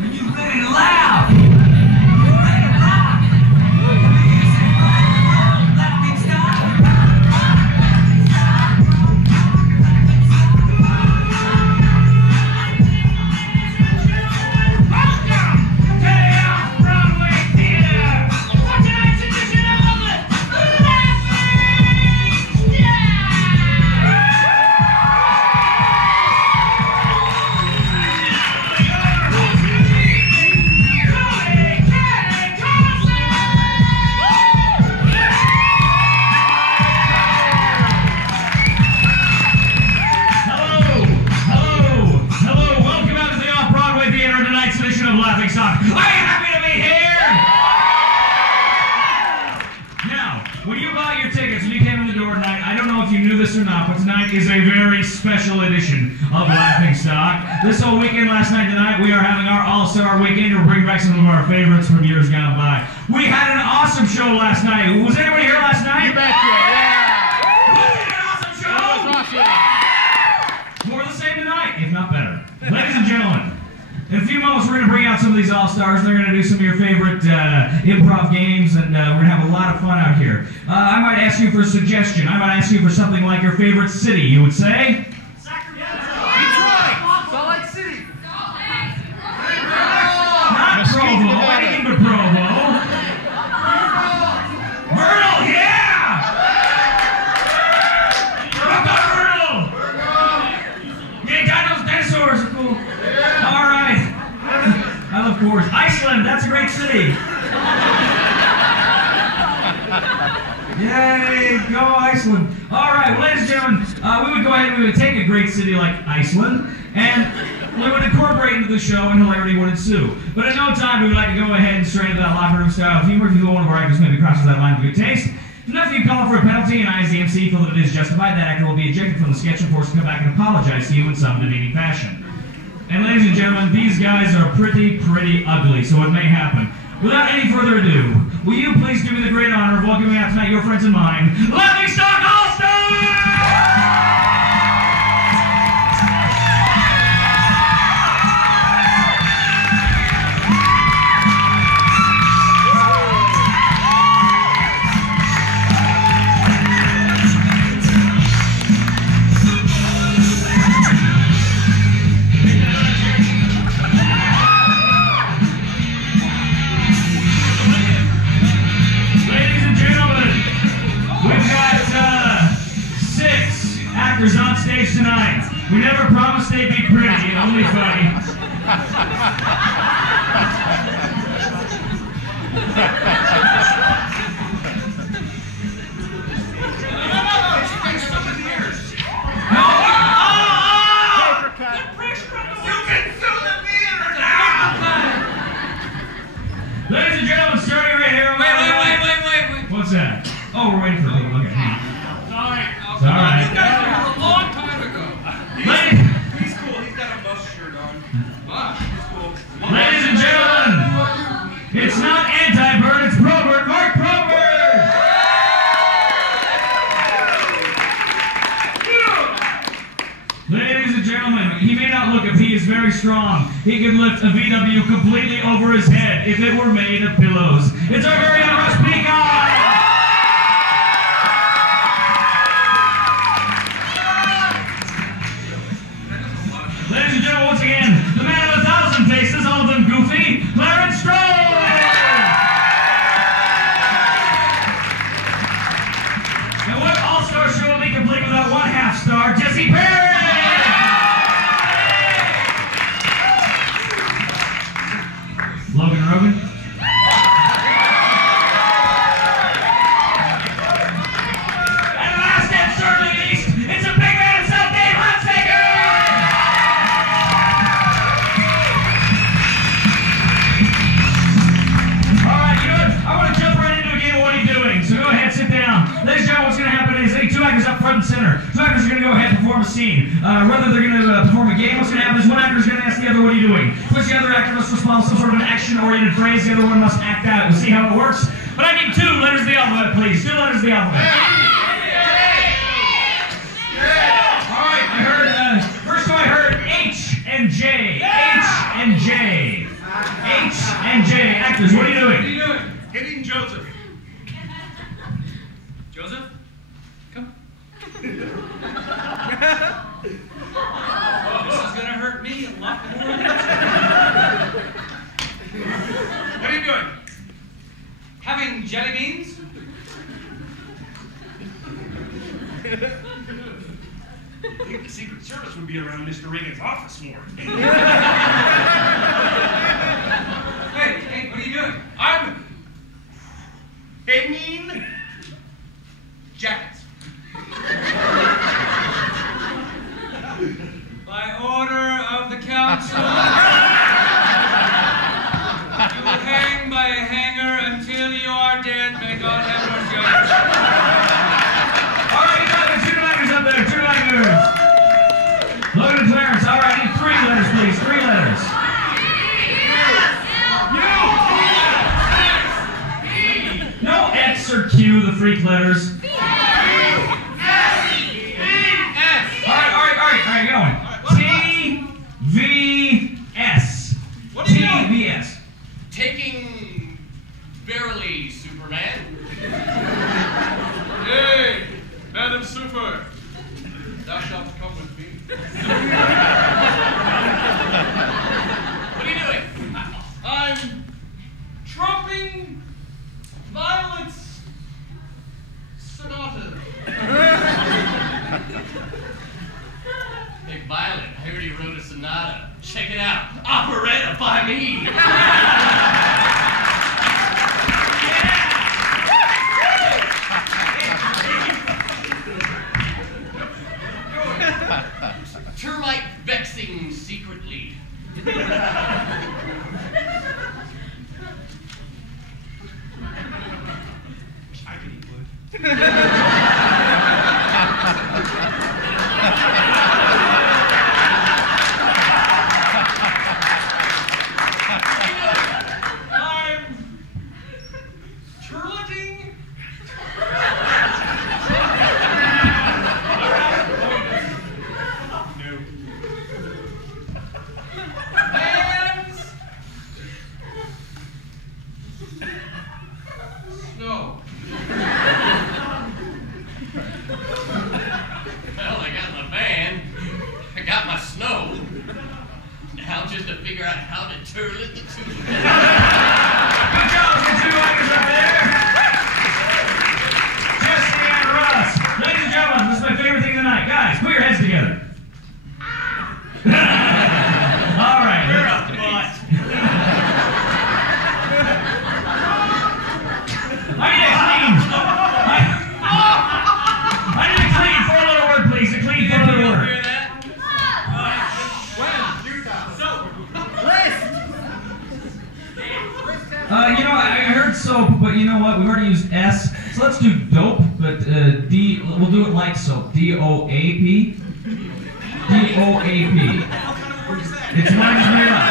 Are you ready to laugh? Are you ready to rock? Laughing stock. Welcome to the Off Broadway Theatre for tonight's edition of Laughing Stock. Are you happy to be here? Now, when you bought your tickets, when you came in the door tonight, I don't know if you knew this or not, but tonight is a very special edition of Laughing Stock. This whole weekend, last night, tonight, we are having our All-Star Weekend to bring back some of our favorites from years gone by. We had an awesome show last night. Was anybody here last night? You betcha, yeah! Was it an awesome show? That was awesome. More of the same tonight, if not better. Ladies and gentlemen, in a few moments, we're going to bring out some of these all-stars, and they're going to do some of your favorite improv games, and we're going to have a lot of fun out here. I might ask you for a suggestion. I might ask you for something like your favorite city. You would say? Sacramento. Detroit. Salt Lake City. Not Provo. Anything but Provo. Myrtle, yeah! What about Myrtle? Yeah, God, those dinosaurs are cool. All right. I love course. Iceland, that's a great city. Yay, go Iceland. All right, well, ladies and gentlemen, we would go ahead and we would take a great city like Iceland, and we would incorporate into the show, and hilarity would ensue. But at no time we would like to go ahead and stray into that locker room style of humor. If you feel one of our actors maybe crosses that line of good taste, if enough of you call for a penalty, and I, as the MC, feel that it is justified, that actor will be ejected from the sketch and forced to come back and apologize to you in some demeaning fashion. And ladies and gentlemen, these guys are pretty ugly, so it may happen. Without any further ado, will you please do me the great honor of welcoming out tonight your friends and mine, Laughing Stock All-Stars! On stage tonight. We never promised they'd be pretty, only funny. Ladies and gentlemen, starting right here. Wait. What's that? Oh, we're waiting for a little. Okay. Sorry. It's all right. You guys were here a long time ago. He's cool. He's got a must shirt on. He's cool. Ladies and gentlemen, it's not anti-bird, it's Probert. Mark Probert! Ladies and gentlemen, he may not look it, he is very strong. He can lift a VW completely over his head if it were made of pillows. It's our very own Russ Peacock! Ladies and gentlemen, once again, the man of 1,000 faces, all of them goofy, Clarence Strohn! And what all-star show will be complete without one half-star, Jesse Perry! Logan Rogan? And last and certainly least, it's a big man himself, Dave Hunsaker! So go ahead, sit down. Ladies and gentlemen, what's going to happen is two actors up front and center. Two actors are going to go ahead and perform a scene. Whether they're going to perform a game, what's going to happen is one actor is going to ask the other, what are you doing? Which the other actor must respond with some sort of an action-oriented phrase. The other one must act out. We'll see how it works. But I need 2 letters of the alphabet, please. 2 letters of the alphabet. All right, I heard, first I heard H and J. H and J. J. H and J. Actors, what are you doing? What are you doing? Hitting Joseph. Joseph? Come. Oh, this is gonna hurt me a lot more. What are you doing? Having jelly beans? I think the Secret Service would be around Mr. Reagan's office more. Hey, what are you doing? I'm hanging jackets. By order of the council, you will hang by a hanger until you are dead. May God have mercy on you. All right, you got the two letters up there, two letters. Logan and Clarence, all right, I need 3 letters, please, 3 letters. No X or Q, the freak letters. All right, going. T, V, S. What are you doing? T, V, S. Taking barely, Superman. Hey, Madam Super, thou shalt come with me. What are you doing? I'm trumping Violet's sonata. Hey, Violet, I heard you wrote a sonata. Check it out. Operetta by me. Termite vexing secretly. I can eat wood. Soap, D-O-A-P. D-O-A-p. It's mine is made up.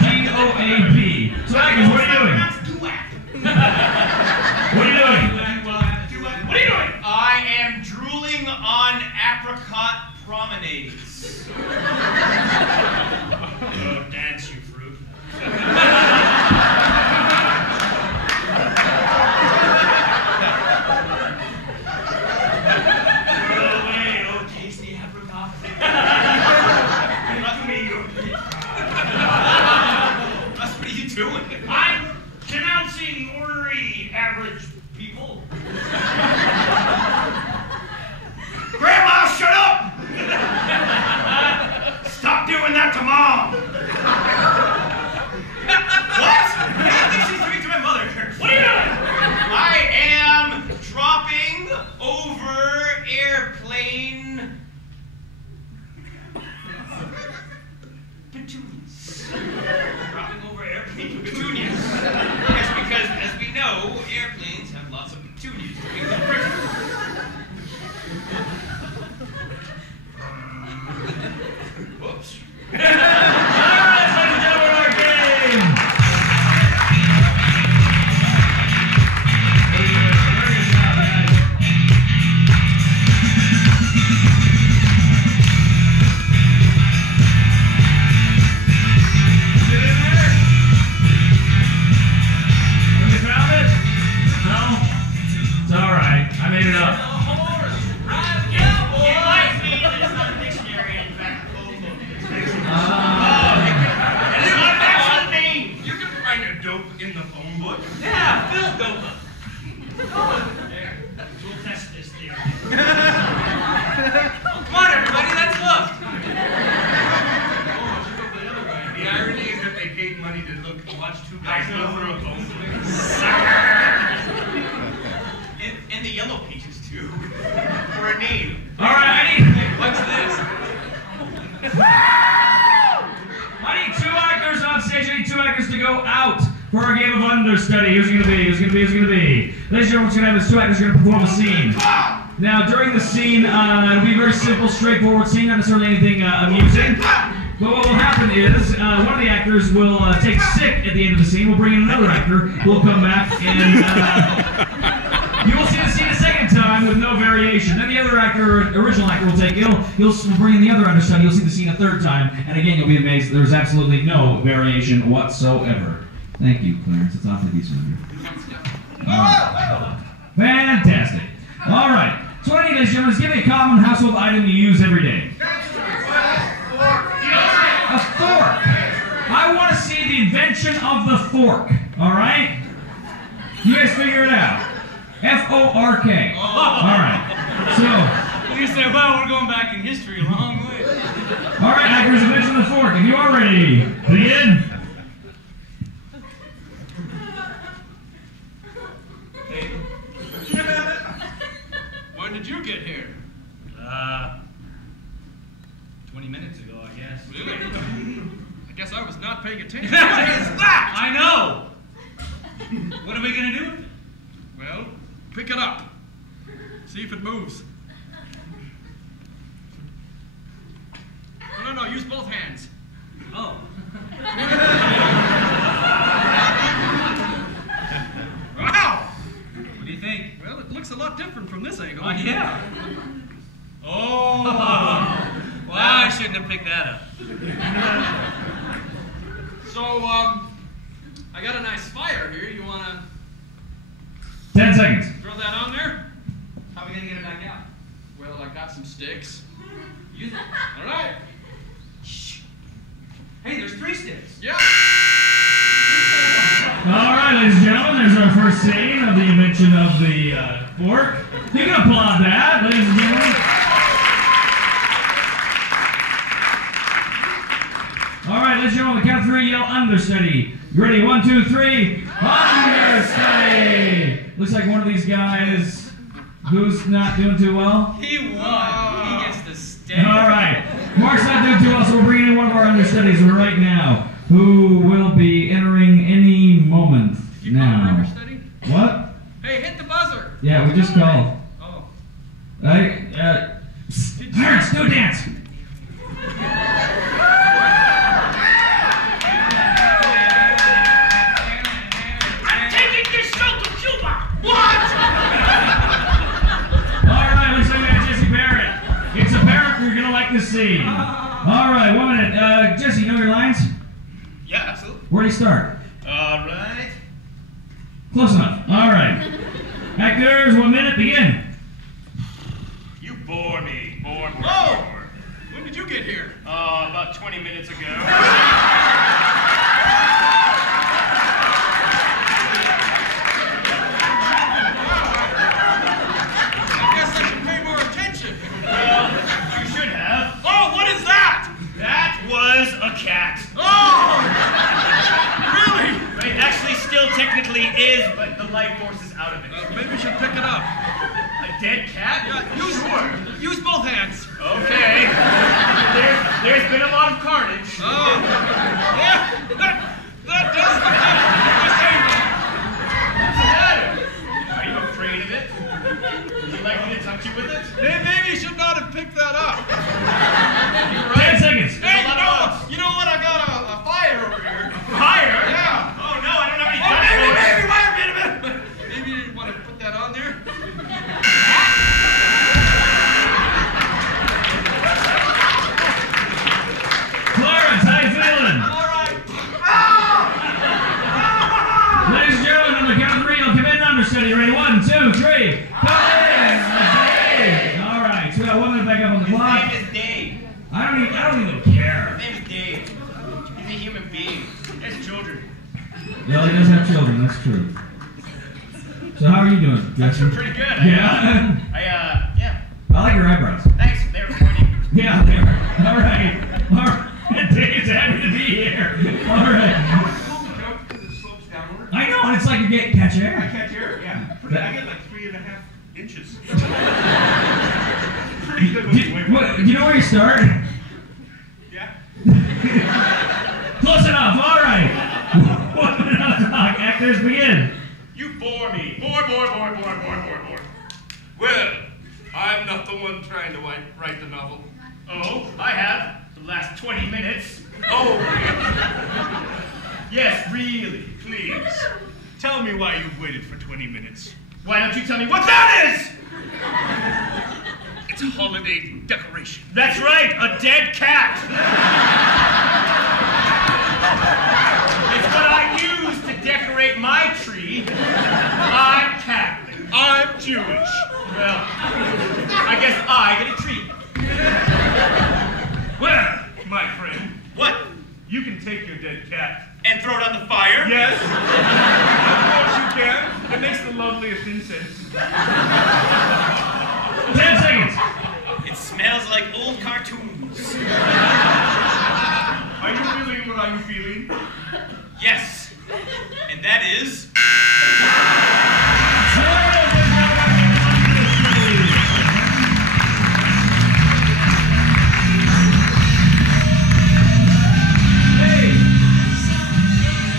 D-O-A-P. So, Agnes, what are you doing? What are you doing? What are you doing? I am drooling on apricot promenades. Oh, dance, you fruit. they paid money to watch two guys go through a bone. And the yellow pages too. For a name. All right, What's this? I need 2 actors on stage. I need 2 actors to go out for our game of understudy. Who's it gonna be? Who's it gonna be? Who's it gonna be? Ladies and gentlemen, what's gonna happen is 2 actors are gonna perform a scene. Now, during the scene, it'll be a very simple, straightforward scene, not necessarily anything amusing. But what will happen is, one of the actors will take sick at the end of the scene. We'll bring in another actor. We'll come back and you will see the scene a second time with no variation. Then the other actor, original actor, will take ill. He'll bring in the other understudy. You'll see the scene a third time. And again, you'll be amazed. There's absolutely no variation whatsoever. Thank you, Clarence. It's awfully decent of you. Fantastic. All right. So what I need, ladies and gentlemen, is give me a common household item you use every day. A fork. I want to see the invention of the fork. All right? You guys figure it out. F-O-R-K. All right. So. You say, well, we're going back in history a long way. All right, actors, invention of the fork. If you are ready, begin. Hey. When did you get here? 20 minutes ago, I guess. Really? I guess I was not paying attention. What is that? I know! What are we gonna do with it? Well, pick it up. See if it moves. No, use both hands. Oh. Wow! What do you think? Well, it looks a lot different from this angle. Yeah. Oh. Well, I shouldn't have picked that up. So, I got a nice fire here. You wanna 10 seconds. throw that on there? How are we gonna get it back out? Well, I got some sticks. Use it. All right. Shh. Hey, there's 3 sticks. Yeah. All right, ladies and gentlemen, there's our first scene of the invention of the fork. You can applaud that, ladies and gentlemen. All right, ladies and gentlemen, on the count of 3, yell understudy. You ready? 1, 2, 3. Understudy! Looks like one of these guys who's not doing too well. He won. He gets the stick. All right. Mark's not doing too well, so we're bringing in one of our understudies right now, who will be entering any moment Did you call an now. understudy? What? Hey, hit the buzzer. Yeah, we just called. Oh. Hey, Clarence, do a dance. I'm taking this show to Cuba. What? All right, looks like we got Jesse Barrett. It's apparent you're gonna like this scene. All right, 1 minute. Jesse, you know your lines? Yeah, absolutely. Where do you start? All right. Close enough. All right. Actors, 1 minute, begin. You bore me. Bore. Oh! When did you get here? About 20 minutes ago. I guess I should pay more attention. Well, you should have. Oh, what is that? That was a cat. Oh! Really? It actually still technically is, but the life force is out of it. Maybe we should pick it up. A dead cat? Yeah, use both hands. Okay. There's been a lot of carnage. Oh. Yeah, that does look like What's the matter? Are you afraid of it? Would you like me to touch you with it? maybe you should not have picked that up. You're 10 seconds. Hey, you know what? I got a fire over here. Fire? Yeah. Oh no, I don't have any Oh, touch for it. maybe, wait a minute. Maybe you didn't want to put that on there. Clarence, how you feeling? All right. Ladies and gentlemen, on the count of 3, you'll come in understudy. Ready? 1, 2, 3. Come in. All right. So we got 1 minute back up on the clock. His name is Dave. I don't even care. His name is Dave. He's a human being. He has children. Well, he does have children. That's true. So how are you doing, Jesse? Pretty good. Yeah. Yeah. I like your eyebrows. Thanks. They were pointing. Yeah, they are. All right. All right. Dave's happy to be here. All right. catch air. I catch air, yeah. I get like 3.5 inches. Do you know where you start? Yeah. Close enough, all right. 1 minute on the clock. Actors, begin. You bore me. Bore. Well, I'm not the one trying to write the novel. Oh, I have. The last 20 minutes. Oh, Yes, really. please. Tell me why you've waited for 20 minutes. Why don't you tell me what that is? It's a holiday decoration. That's right, a dead cat. It's what I use to decorate my tree. I'm Catholic. I'm Jewish. Well, I guess I get a treat. Well, my friend, What? you can take your dead cat. And throw it on the fire? Yes. Of course you can. It makes the loveliest incense. 10 seconds. It smells like old cartoons. Are you feeling what I'm feeling? Yes. And that is...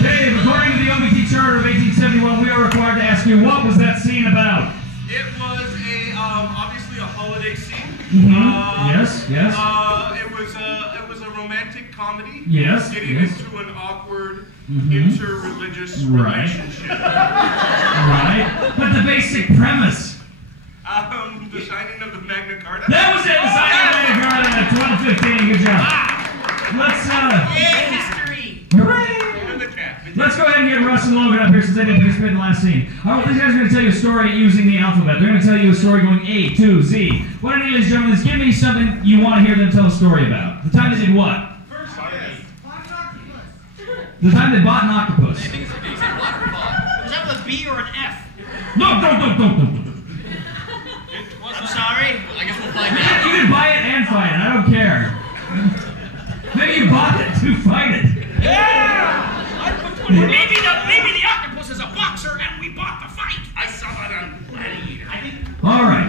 Dave, according to the OBT Charter of 1871, we are required to ask you, what was that scene about? It was obviously a holiday scene. Yes. It was a romantic comedy. Yes, Getting yes. into an awkward interreligious relationship. Right. But the basic premise. The signing of the Magna Carta. That was it, the signing of Magna Carta at 12:15. Good job. Let's, history! hooray! And the cat. Let's go ahead and get Russ and Logan up here since they didn't participate in the last scene. All right, these guys are going to tell you a story using the alphabet. They're going to tell you a story going A to Z. What I need, ladies and gentlemen, is give me something you want to hear them tell a story about. The time they did what? The time they bought an octopus. Was that with a B or an F? No. I'm sorry. I guess we'll find out. You can buy it and fight it. I don't care. Maybe you bought it to fight it. Yeah! Maybe the octopus is a boxer and we bought the fight. I saw that on Gladiator. All right.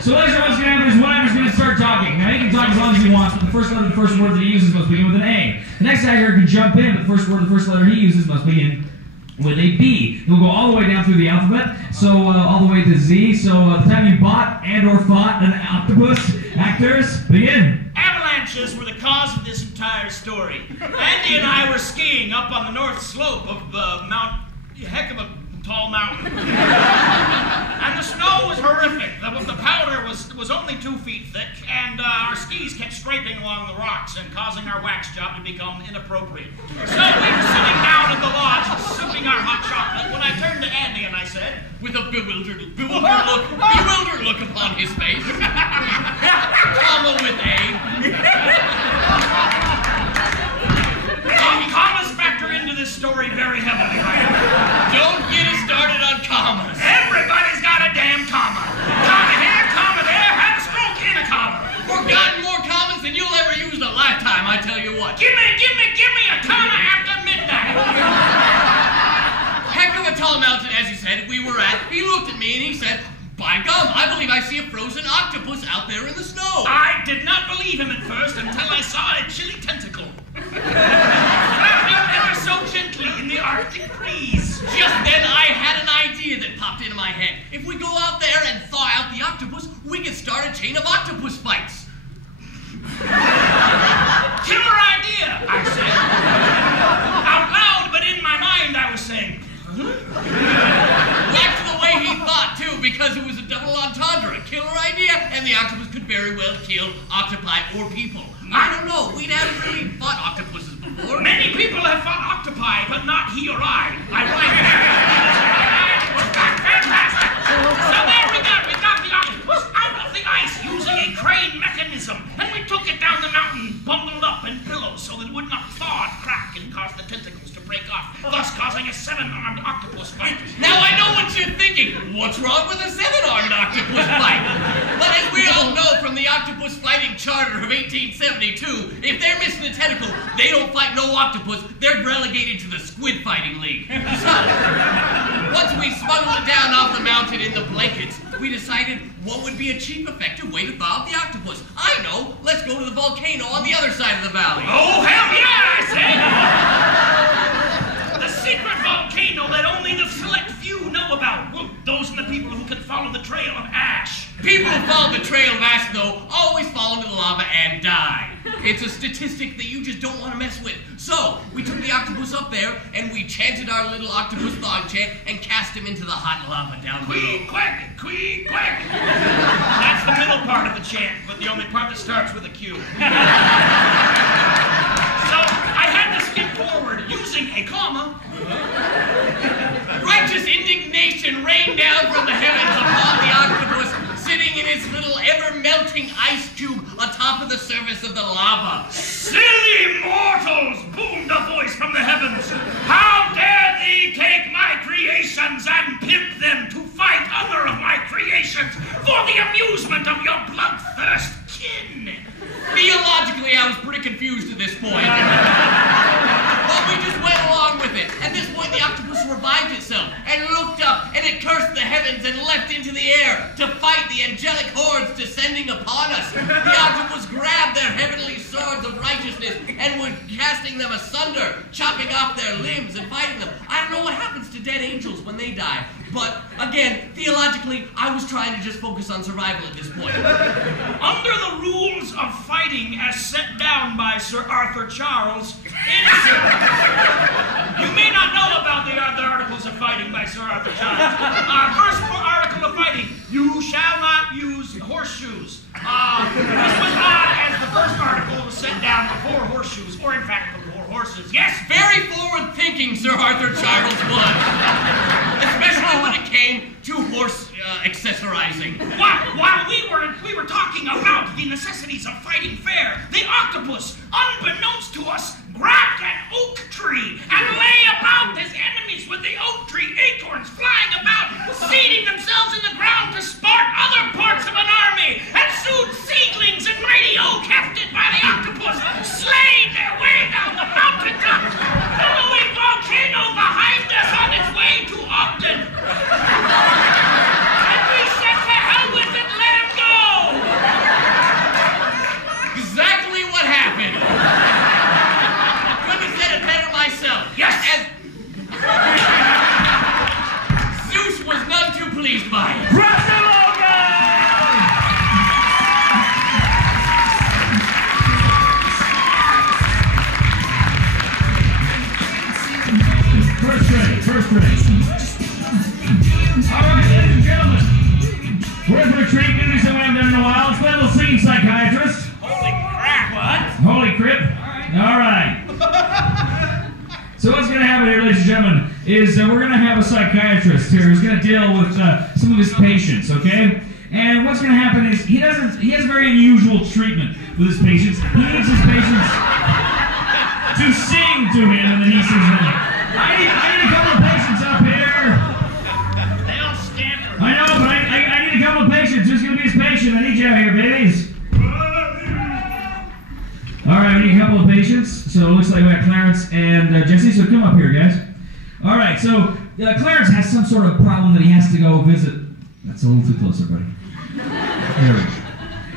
So, ladies and gentlemen, what's going to happen is one actor's going to start talking. Now, he can talk as long as he wants, but the first letter of the first word that he uses must begin with an A. The next actor can jump in, but the first word of the first letter he uses must begin with a B. We'll go all the way down through the alphabet, so all the way to Z. So, the time you bought and or fought an octopus, actors, begin. Avalanches were the cause of this entire story. Andy and I were skiing up on the north slope of heck of a tall mountain. And the snow was horrific. The powder was only 2 feet thick, and our skis kept scraping along the rocks and causing our wax job to become inappropriate. So we were sitting down at the lodge sipping our hot chocolate when I turned to Andy and I said, with a bewildered look upon his face, comma with A. Commas factor into this story very heavily, right? Don't get us started on commas. Everybody's got a damn comma. Comma here, comma there, have a stroke in a comma. Forgotten more commas than you'll ever use in a lifetime, I tell you what. Give me a comma after midnight. Heck of a tall mountain, as he said, we were at. He looked at me and he said, by gum, I believe I see a frozen octopus out there in the snow. I did not believe him at first until I saw a chilly tentacle. Flapping ever so gently in the Arctic breeze. Just then I had an idea that popped into my head. If we go out there and thaw out the octopus, we can start a chain of octopus fights. Killer idea, I said. Out loud, but in my mind I was saying, That's the way he thought, too, because it was a double entendre. A killer idea, and the octopus could very well kill octopi or people. I don't know. We haven't really fought octopuses before. many people have fought octopi, but not he or I. I like it was fantastic. So there we got the octopus out of the ice using a crane mechanism, and we took it down the mountain, bundled up in pillows so that it would not thaw and crack and cause cause the tentacles to break off, thus causing a 7-armed octopus fight. Now I know what you're thinking. What's wrong with a 7-armed octopus fight? But as we all know from the Octopus Fighting Charter of 1872, if they're missing a tentacle, they don't fight no octopus. They're relegated to the Squid Fighting League. So, once we smuggled it down off the mountain in the blankets, we decided what would be a cheap, effective way to thaw out the octopus. I know. Let's go to the volcano on the other side of the valley. Oh, hell yeah, I say! The secret volcano that only the select few know about. Well, those are the people who can follow the trail of ash. People who follow the trail of ash, though, always fall into the lava and die. It's a statistic that you just don't want to mess with. So, we took the octopus up there, and we chanted our little octopus thawing chant and cast him into the hot lava down below. Quee quack, quee quack. That's the middle part of the chant, but the only part that starts with a Q. So, I had to skip forward using a comma. Righteous indignation rained down from the heavens upon the octopus, sitting in its little ever-melting ice cube atop of the surface of the lava. Silly mortals, boomed a voice from the heavens. How dare thee take my creations and pimp them to fight other of my creations for the amusement of your bloodthirst kin? Theologically, I was pretty confused at this point. But we just went along with it. At this point, the octopus revived itself and looked up, and it cursed the heavens and leapt into the air to fight the angelic hordes descending upon us. The octopus grabbed their heavenly swords of righteousness and were casting them asunder, chopping off their limbs and fighting them. I don't know what happens to dead angels when they die. But, again, theologically, I was trying to just focus on survival at this point. Under the rules of fighting as set down by Sir Arthur Charles, you may not know about the articles of fighting by Sir Arthur Charles. Our first article of fighting, you shall not use horseshoes. This was odd as the first article was set down before horseshoes, or in fact before horses. Yes, very forward-thinking Sir Arthur Charles was. Especially when it came to horse accessorizing. While we were talking about the necessities of fighting fair, the octopus, unbeknownst to us, grabbed an oak tree and lay about his enemies with the oak tree acorns flying about, seeding themselves in the ground to spark other parts of an army, and soon seedlings in mighty oak hefted by the octopus slayed their way down the mountaintop, billowing volcano behind us on its way to Ogden. And we said to hell with it, let him go! Exactly what happened. Couldn't have said it better myself. Yes! Zeus was none too pleased by it. Russ and Logan! First rate. All right, ladies and gentlemen, we're in for a treat. Gonna do something we haven't done in a while. Let's play a little singing psychiatrist. Holy crap! What? Holy crap. All right. So what's going to happen here, ladies and gentlemen, is we're going to have a psychiatrist here who's going to deal with some of his patients, okay? And what's going to happen is he has very unusual treatment with his patients. He needs his patients to sing to him, and then he sings them. I need a couple of patients up here. They all stand. I know, but I need a couple of patients. Who's going to be his patient? I need you out here, babies. All right, we need a couple of patients. So it looks like we got Clarence and Jesse. So come up here, guys. All right, so Clarence has some sort of problem that he has to go visit. That's a little too close, everybody. There we go.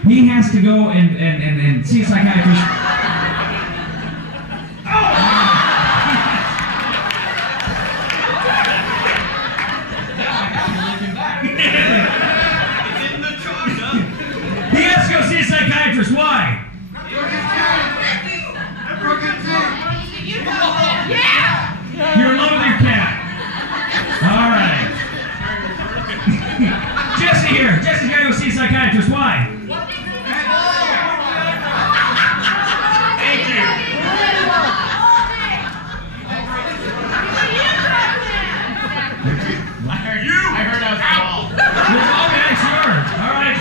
He has to go and see a psychiatrist. He has to go see a psychiatrist. Why? You're in love with your cat. All right. Jesse here. Jesse's got to go see a psychiatrist. Why? Thank you. I heard I was bald. Okay, sure. All right.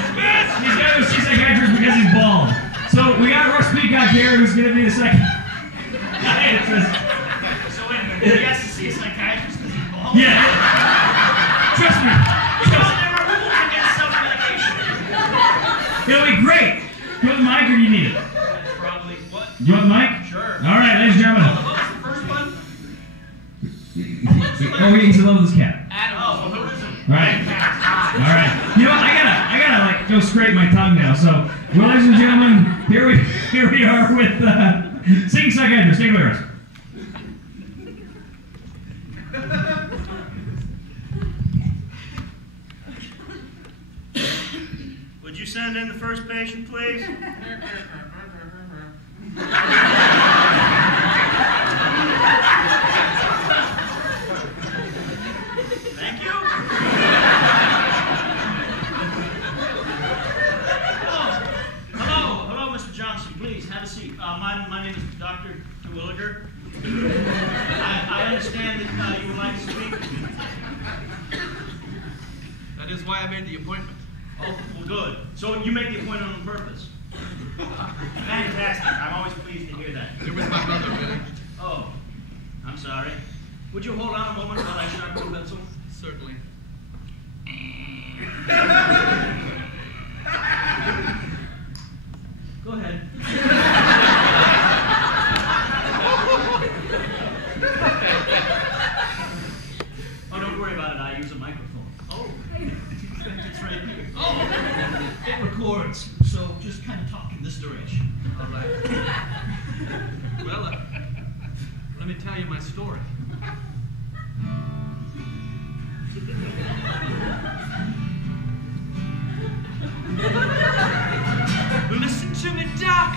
He's got to go see a psychiatrist because he's bald. So we got Russ Peacock here who's going to be the psychiatrist. He has to see a psychiatrist because he's bald. Yeah. Trust me. There are rules against self-medication. It'll be great. Do you want the mic or do you need it? Probably. What? Do you want the mic? Sure. All right, ladies and gentlemen. What was the first one? Oh, he's in love with his cat. Adam. Oh, who is it? All right. All right. You know what? I gotta like go scrape my tongue now. So, well, ladies and gentlemen, here we are with singing psychiatrist. Take it away, Russ. Would you send in the first patient, please? Thank you. Hello, Mr. Johnson. Please have a seat. My name is Dr. Terwilliger. I understand that you would like to speak. That is why I made the appointment. Oh, well, good. So you made the appointment on purpose. Fantastic. I'm always pleased to hear that. It was my brother, Billy. Oh, I'm sorry. Would you hold on a moment while I sharpen the pencil? Certainly. Go ahead. Oh, don't worry about it. I use a microphone. Oh, it's right here. Oh, it records. So just kind of talk in this direction. All right. Well, let me tell you my story. Listen to me, darling.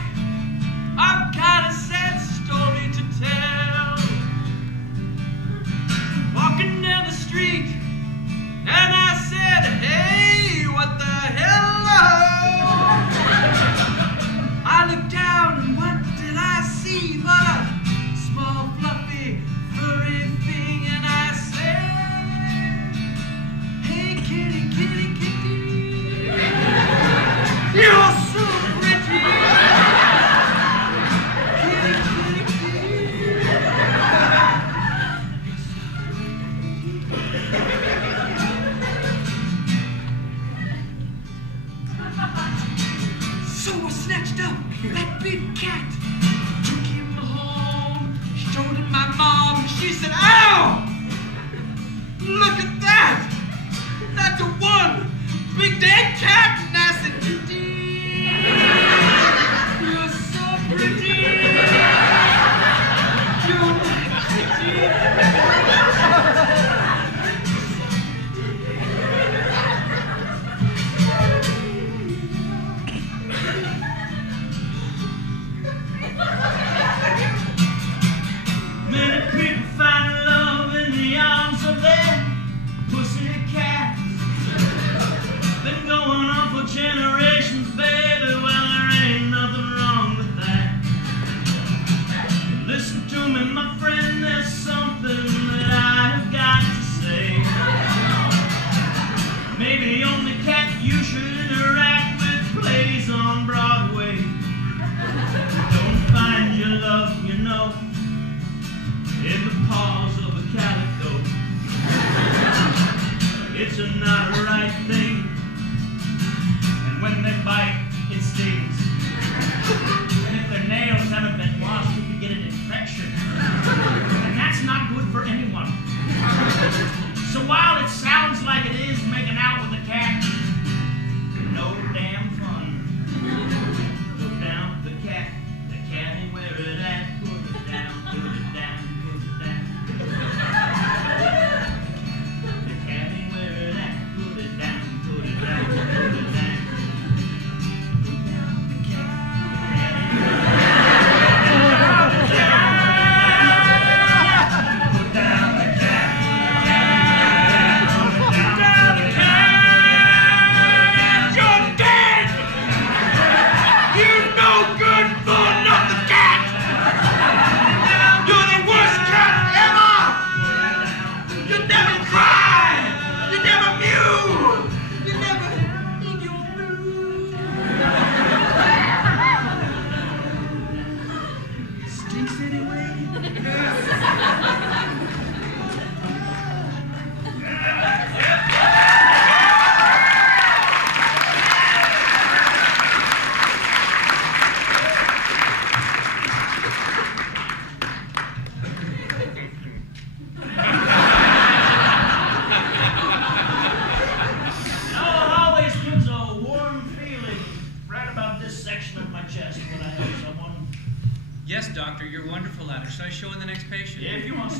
Should I show in the next patient? Yeah, if you want.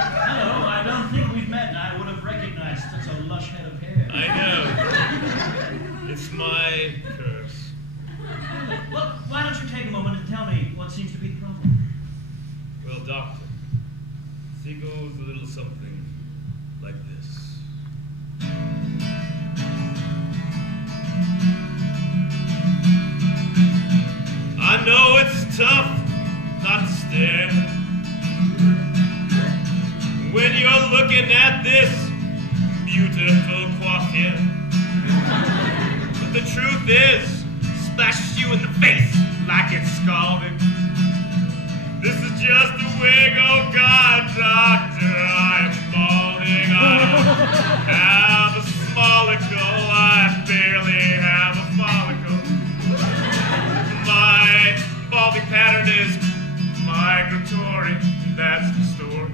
Hello, I don't think we've met, and I would have recognized such a lush head of hair. I know. It's my curse. Well, why don't you take a moment and tell me what seems to be the problem? Well, doctor, it goes a little something like this. I know it's tough not to stare when you're looking at this beautiful coiffure. But the truth is, splashes you in the face like it's scalding. This is just a wig, oh God, doctor, I'm balding. I don't have a follicle, I barely have a follicle. My balding pattern is migratory, that's the story.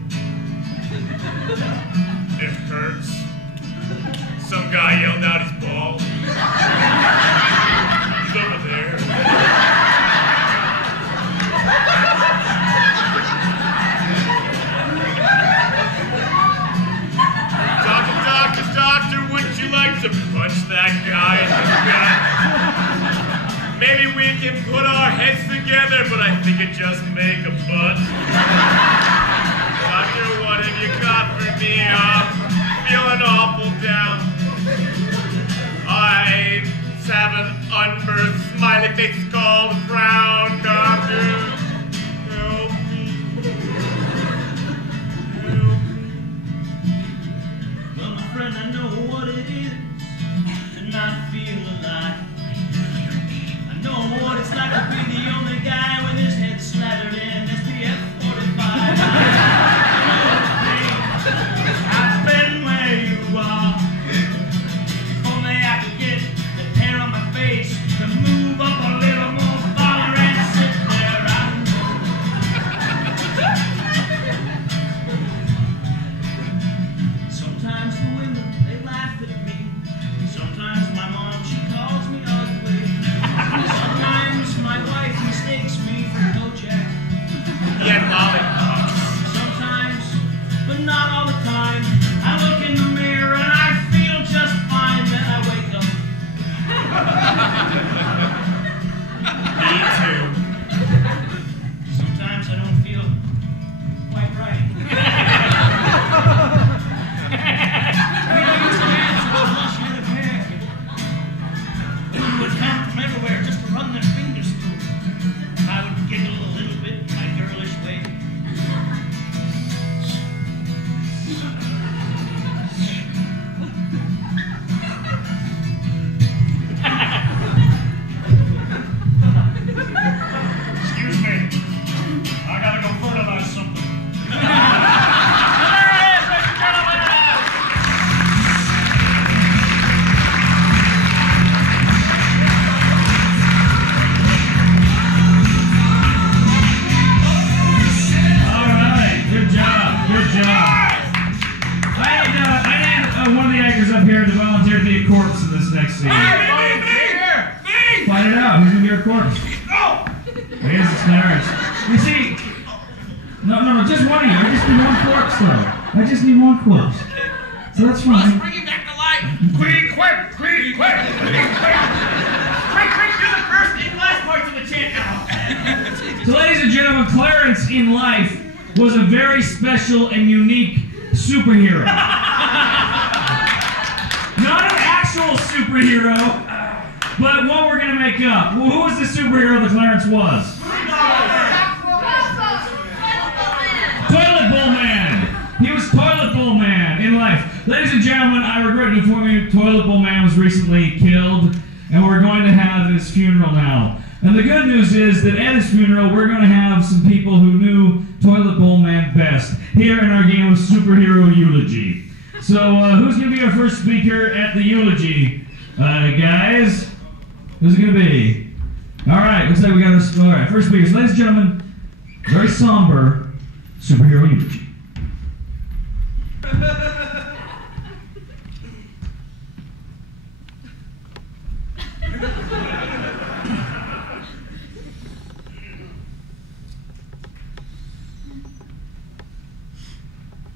It hurts. Some guy yelled out he's bald. He's over there. Doctor, wouldn't you like to punch that guy in the gut? Maybe we can put our heads together, but I think it just make a butt. Doctor, what have you got for me? I'm feeling awful down. I have an unbirthed smiley face called a frown. Doctor, help me. Help me. Well, my friend, I know what it is to not feel alive. I know what it's like to be the only guy with his head slathered in SPF 45. I've been where you are. If only I could get the hair on my face to move up a little more farther and sit there. Sometimes the women, they laugh at me. Sometimes my mom, she calls me ugly. Sometimes my wife mistakes me for Kojak. Yeah, Molly. Sometimes, but not all the time, I look in the mirror and I feel just fine. Then I wake up. Me too. Sometimes I don't feel quite right. I used to have such a lush head of hair. Women would come from everywhere just to run their fingers through. I would giggle a little bit in my girlish way. Excuse me. I gotta go fertilize something. There it is, ladies and gentlemen! All right, good job, good job. I need one of the actors up here to volunteer to be a corpse in this next scene. Find it out, who's gonna be our corpse? Here's Clarence. You see, no, just one of you. I just need one corpse, though. I just need one corpse. So that's Russ, fine. bring him back to life. Quick, quick, quick, quick, quick, quick. Quick, do the first and last parts of the chant now. So, ladies and gentlemen, Clarence in life was a very special and unique superhero. Not an actual superhero, but one we're going to make up. Well, who was the superhero that Clarence was? Toilet Bowl Man. He was Toilet Bowl Man in life. Ladies and gentlemen, I regret to inform you, Toilet Bowl Man was recently killed, and we're going to have his funeral now. And the good news is that at his funeral, we're going to have some people who knew Toilet Bowl Man best here in our game of Superhero Eulogy. So, who's going to be our first speaker at the eulogy? Guys? Who's it going to be? All right, looks like we got our first speakers. Ladies and gentlemen, very somber, Superhero eulogy.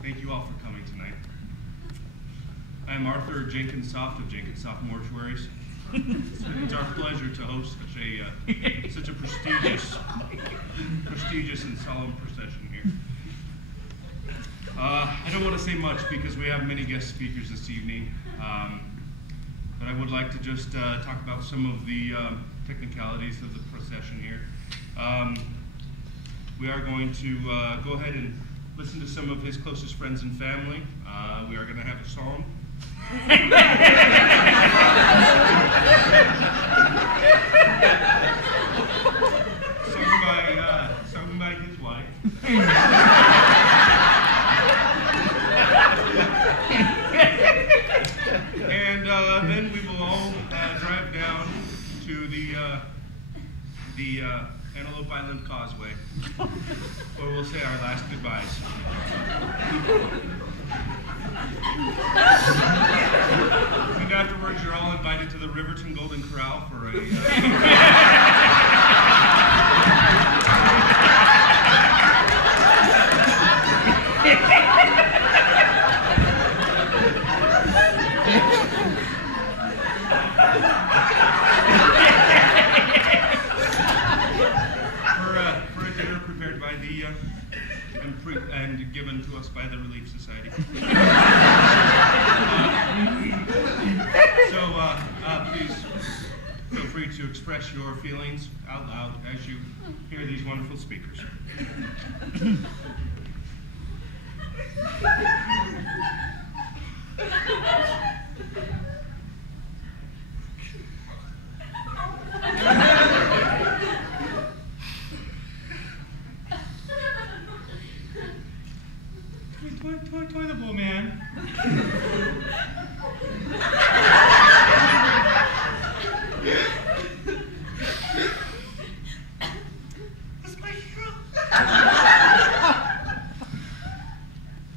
Thank you all for coming tonight. I am Arthur Jenkins Soft of Jenkins Soft Mortuaries. It's our pleasure to host such a prestigious and solemn procession here. I don't want to say much because we have many guest speakers this evening, but I would like to just talk about some of the technicalities of the procession here. We are going to go ahead and listen to some of his closest friends and family. We are going to have a song. Sung by his wife. And then we will all drive down to the Antelope Island Causeway, where we'll say our last goodbyes. And afterwards, you're all invited to the Riverton Golden Corral for a... for a dinner prepared by the and given to us by the Relief Society. Please feel free to express your feelings out loud as you hear these wonderful speakers. Toiletable man. That's my hero.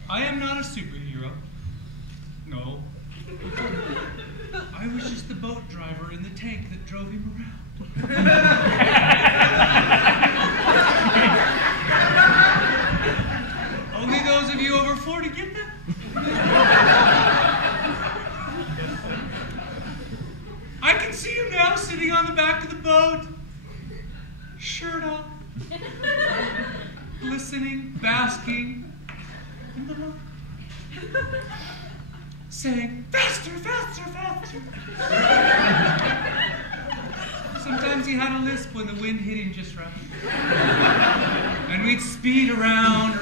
I am not a superhero. No. I was just the boat driver in the tank that drove him around. Only those of you over 40 get that? I can see him now sitting on the back of the boat, shirt off, glistening, basking in the light, saying, "Faster, faster, faster." Sometimes he had a lisp when the wind hit him just right. And we'd speed around.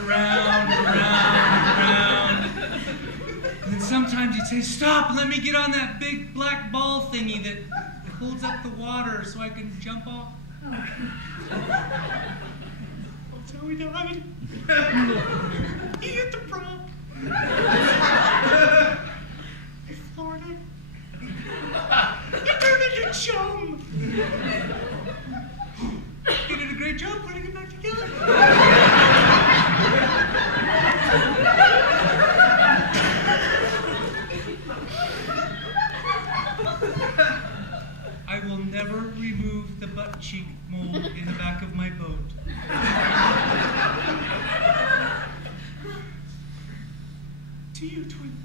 And then sometimes he'd say, "Stop, let me get on that big black ball thingy that holds up the water so I can jump off." That's how he died. He hit the prop. He floored it. He turned into chum. He did a great job putting it back together. I will never remove the butt cheek mold in the back of my boat. To you, twin.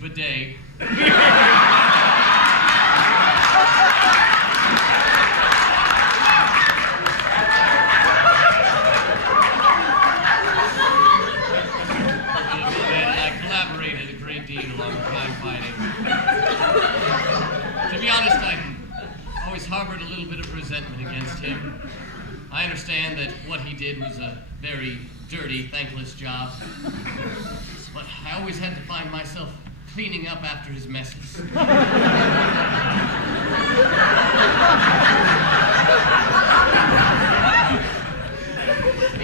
Bidet. I collaborated a great deal on crime fighting. To be honest, I always harbored a little bit of resentment against him. I understand that what he did was a very dirty, thankless job. But I always had to find myself cleaning up after his messes. You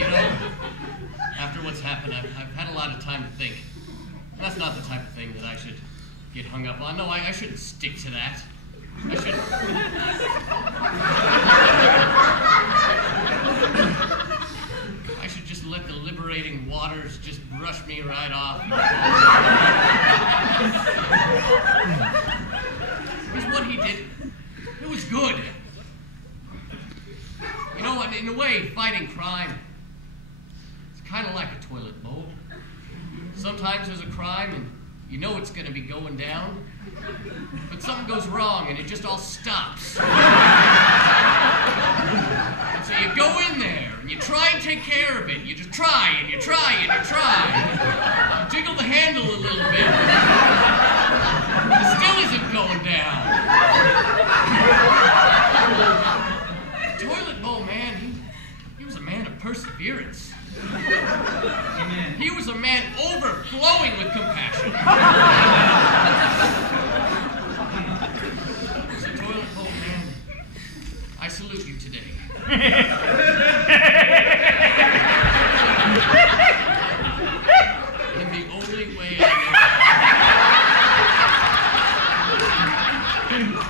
know, after what's happened, I've had a lot of time to think. And that's not the type of thing that I should get hung up on. No, I shouldn't stick to that. I should just let the liberating waters just brush me right off. Because what he did, it was good. You know, in a way, fighting crime, it's kind of like a toilet bowl. Sometimes there's a crime and you know it's going to be going down, but something goes wrong and it just all stops. And so you go in there and you try and take care of it. You just try and you try and you try. You jiggle the handle a little bit. It still isn't going down. The toilet bowl man, he was a man of perseverance. Amen. He was a man overflowing with compassion. As a toilet bowl man, I salute you today. In the only way I know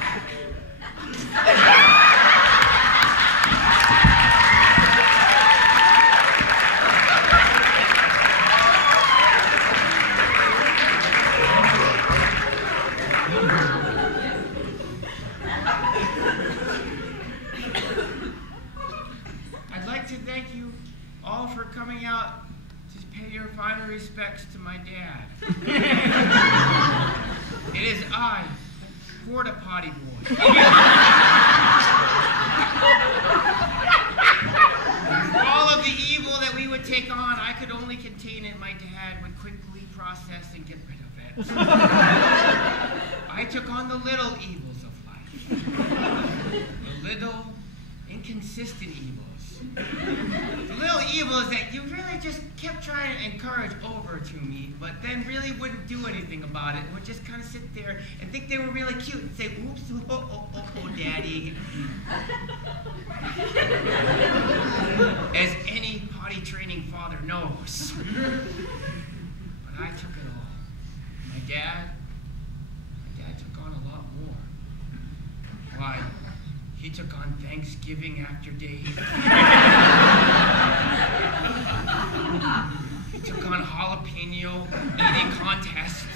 coming out to pay your final respects to my dad. It is I, Porta Potty Boy. For all of the evil that we would take on, I could only contain it. My dad would quickly process and get rid of it. I took on the little evils of life. The little, inconsistent evils. The little evils that you really just kept trying to encourage over to me, but then really wouldn't do anything about it, and would just kind of sit there and think they were really cute and say, oops, oh, daddy. As any potty training father knows. But I took it all. My dad took on a lot more. Why? He took on Thanksgiving after days. He took on jalapeno eating contests.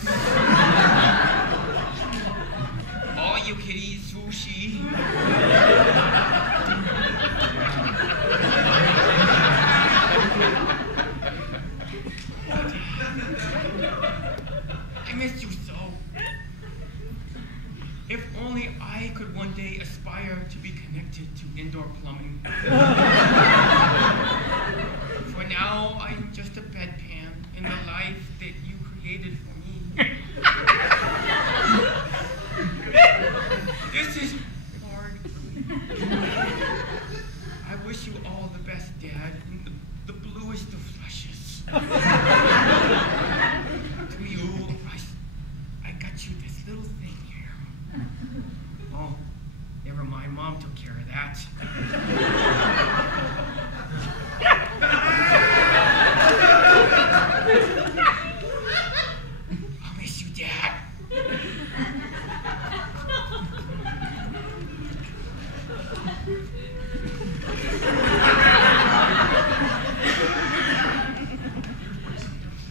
All you could eat sushi. I missed you so. If only I could one day aspire to be connected to indoor plumbing. For now, I'm just a bedpan in the life that you created for me. This is hard for me. I wish you all the best, Dad, in the bluest of flushes. To you, I got you this little thing here. Oh, never mind. Mom took care of that. I'll miss you, Dad.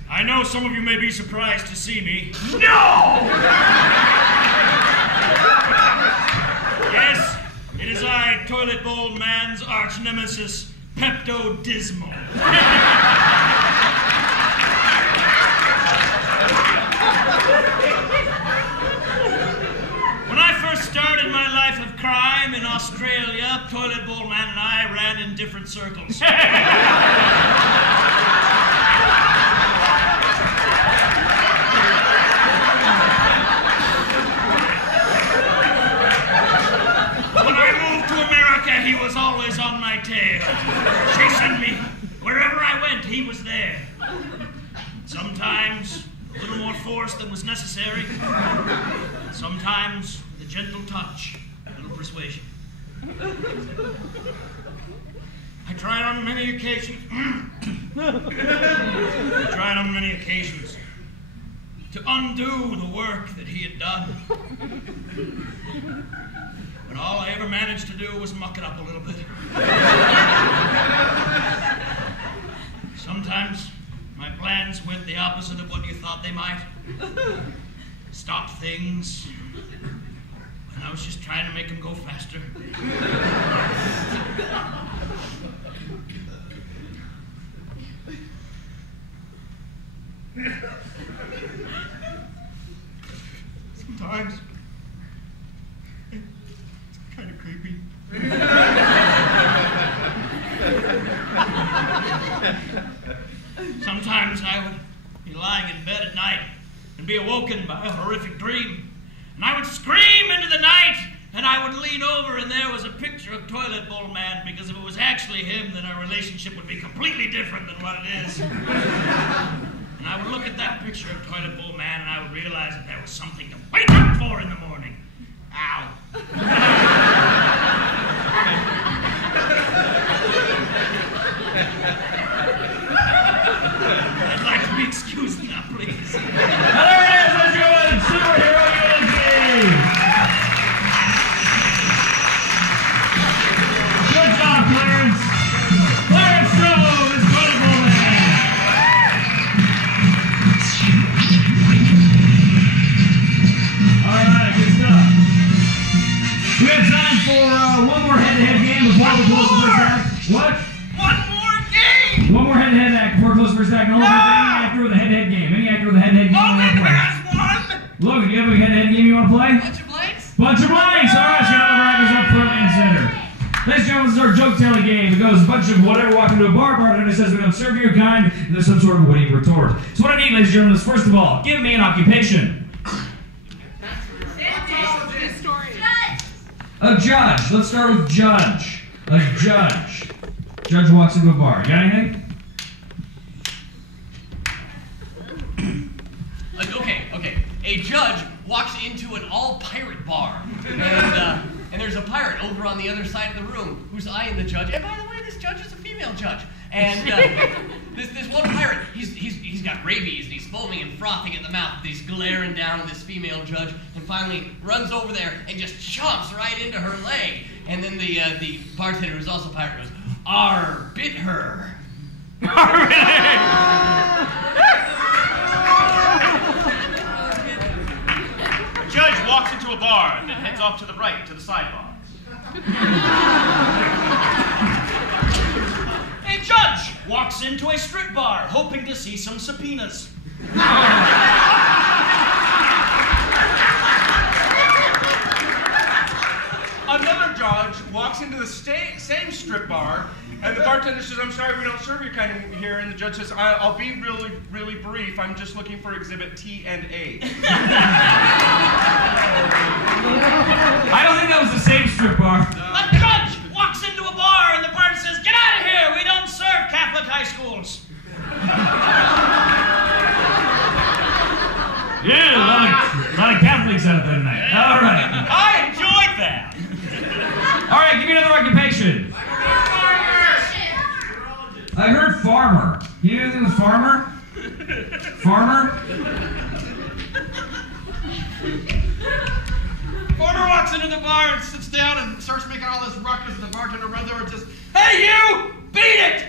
I know some of you may be surprised to see me. No! Yes, it is I, Toilet Bowl Man's arch nemesis, Pepto-Dismal. When I first started my life of crime in Australia, Toilet Bowl Man and I ran in different circles. He was always on my tail, chasing me. Wherever I went, he was there. force than was necessary. Sometimes with a gentle touch, a little persuasion. I tried on many occasions. To undo the work that he had done. But all I ever managed to do was muck it up a little bit. Sometimes my plans went the opposite of what you thought they might. Stop things when I was just trying to make them go faster. Sometimes it's kind of creepy. Sometimes I would be lying in bed at night and be awoken by a horrific dream, and I would scream into the night, and I would lean over, and there was a picture of Toilet Bowl Man, because if it was actually him, then our relationship would be completely different than what it is. And I would look at that picture of Toilet Bowl Man, and I would realize that there was something to wake up for in the morning. Ow. I'd like to be excused now, please. There it is, let's go with Superhero Unity! Good job, Clarence! Clarence Strohn is Toilet Bowl Man! Alright, good stuff. We have time for one more head-to-head game before we close the first act. What? One more game! One more head-to-head act before we close the first act. No, any actor with a head-to-head game. Any actor with a head-to-head game you want to play? Has one! Logan, do you have a head-to-head game you want to play? Bunch of blanks? Bunch of blanks! Alright, so all the actors up front and center. Ladies and gentlemen, this is our joke-telling game. It goes a bunch of whatever walk into a bar, bartender says we don't serve your kind, and there's some sort of witty retort. So what I need, ladies and gentlemen, is first of all, give me an occupation. A judge. Let's start with judge. A judge. Judge walks into a bar. You got anything? Okay. A judge walks into an all-pirate bar, and there's a pirate over on the other side of the room who's eyeing the judge. And by the way, this judge is a female judge. And this one pirate, he's got rabies, and he's foaming and frothing at the mouth. He's glaring down at this female judge, and finally runs over there and just chomps right into her leg. And then the bartender, who's also a pirate, goes, "Arr, bit her." A judge walks into a bar and then heads off to the right to the sidebar. A judge walks into a strip bar, hoping to see some subpoenas. Another judge walks into the same strip bar, and the bartender says, "I'm sorry, we don't serve your kind here." And the judge says, "I'll be really, really brief. I'm just looking for exhibit T and A." I don't think that was the same strip bar. A judge walks into a bar, and the bartender says, "Get out of here! We don't serve Catholic high schools." Yeah, a lot of Catholics out there tonight. All right. I enjoyed that. All right, give me another occupation. I heard farmer. You know anything with farmer? Farmer? Farmer walks into the bar and sits down and starts making all this ruckus, and the bartender runs over and says, "Hey, you! Beat it!"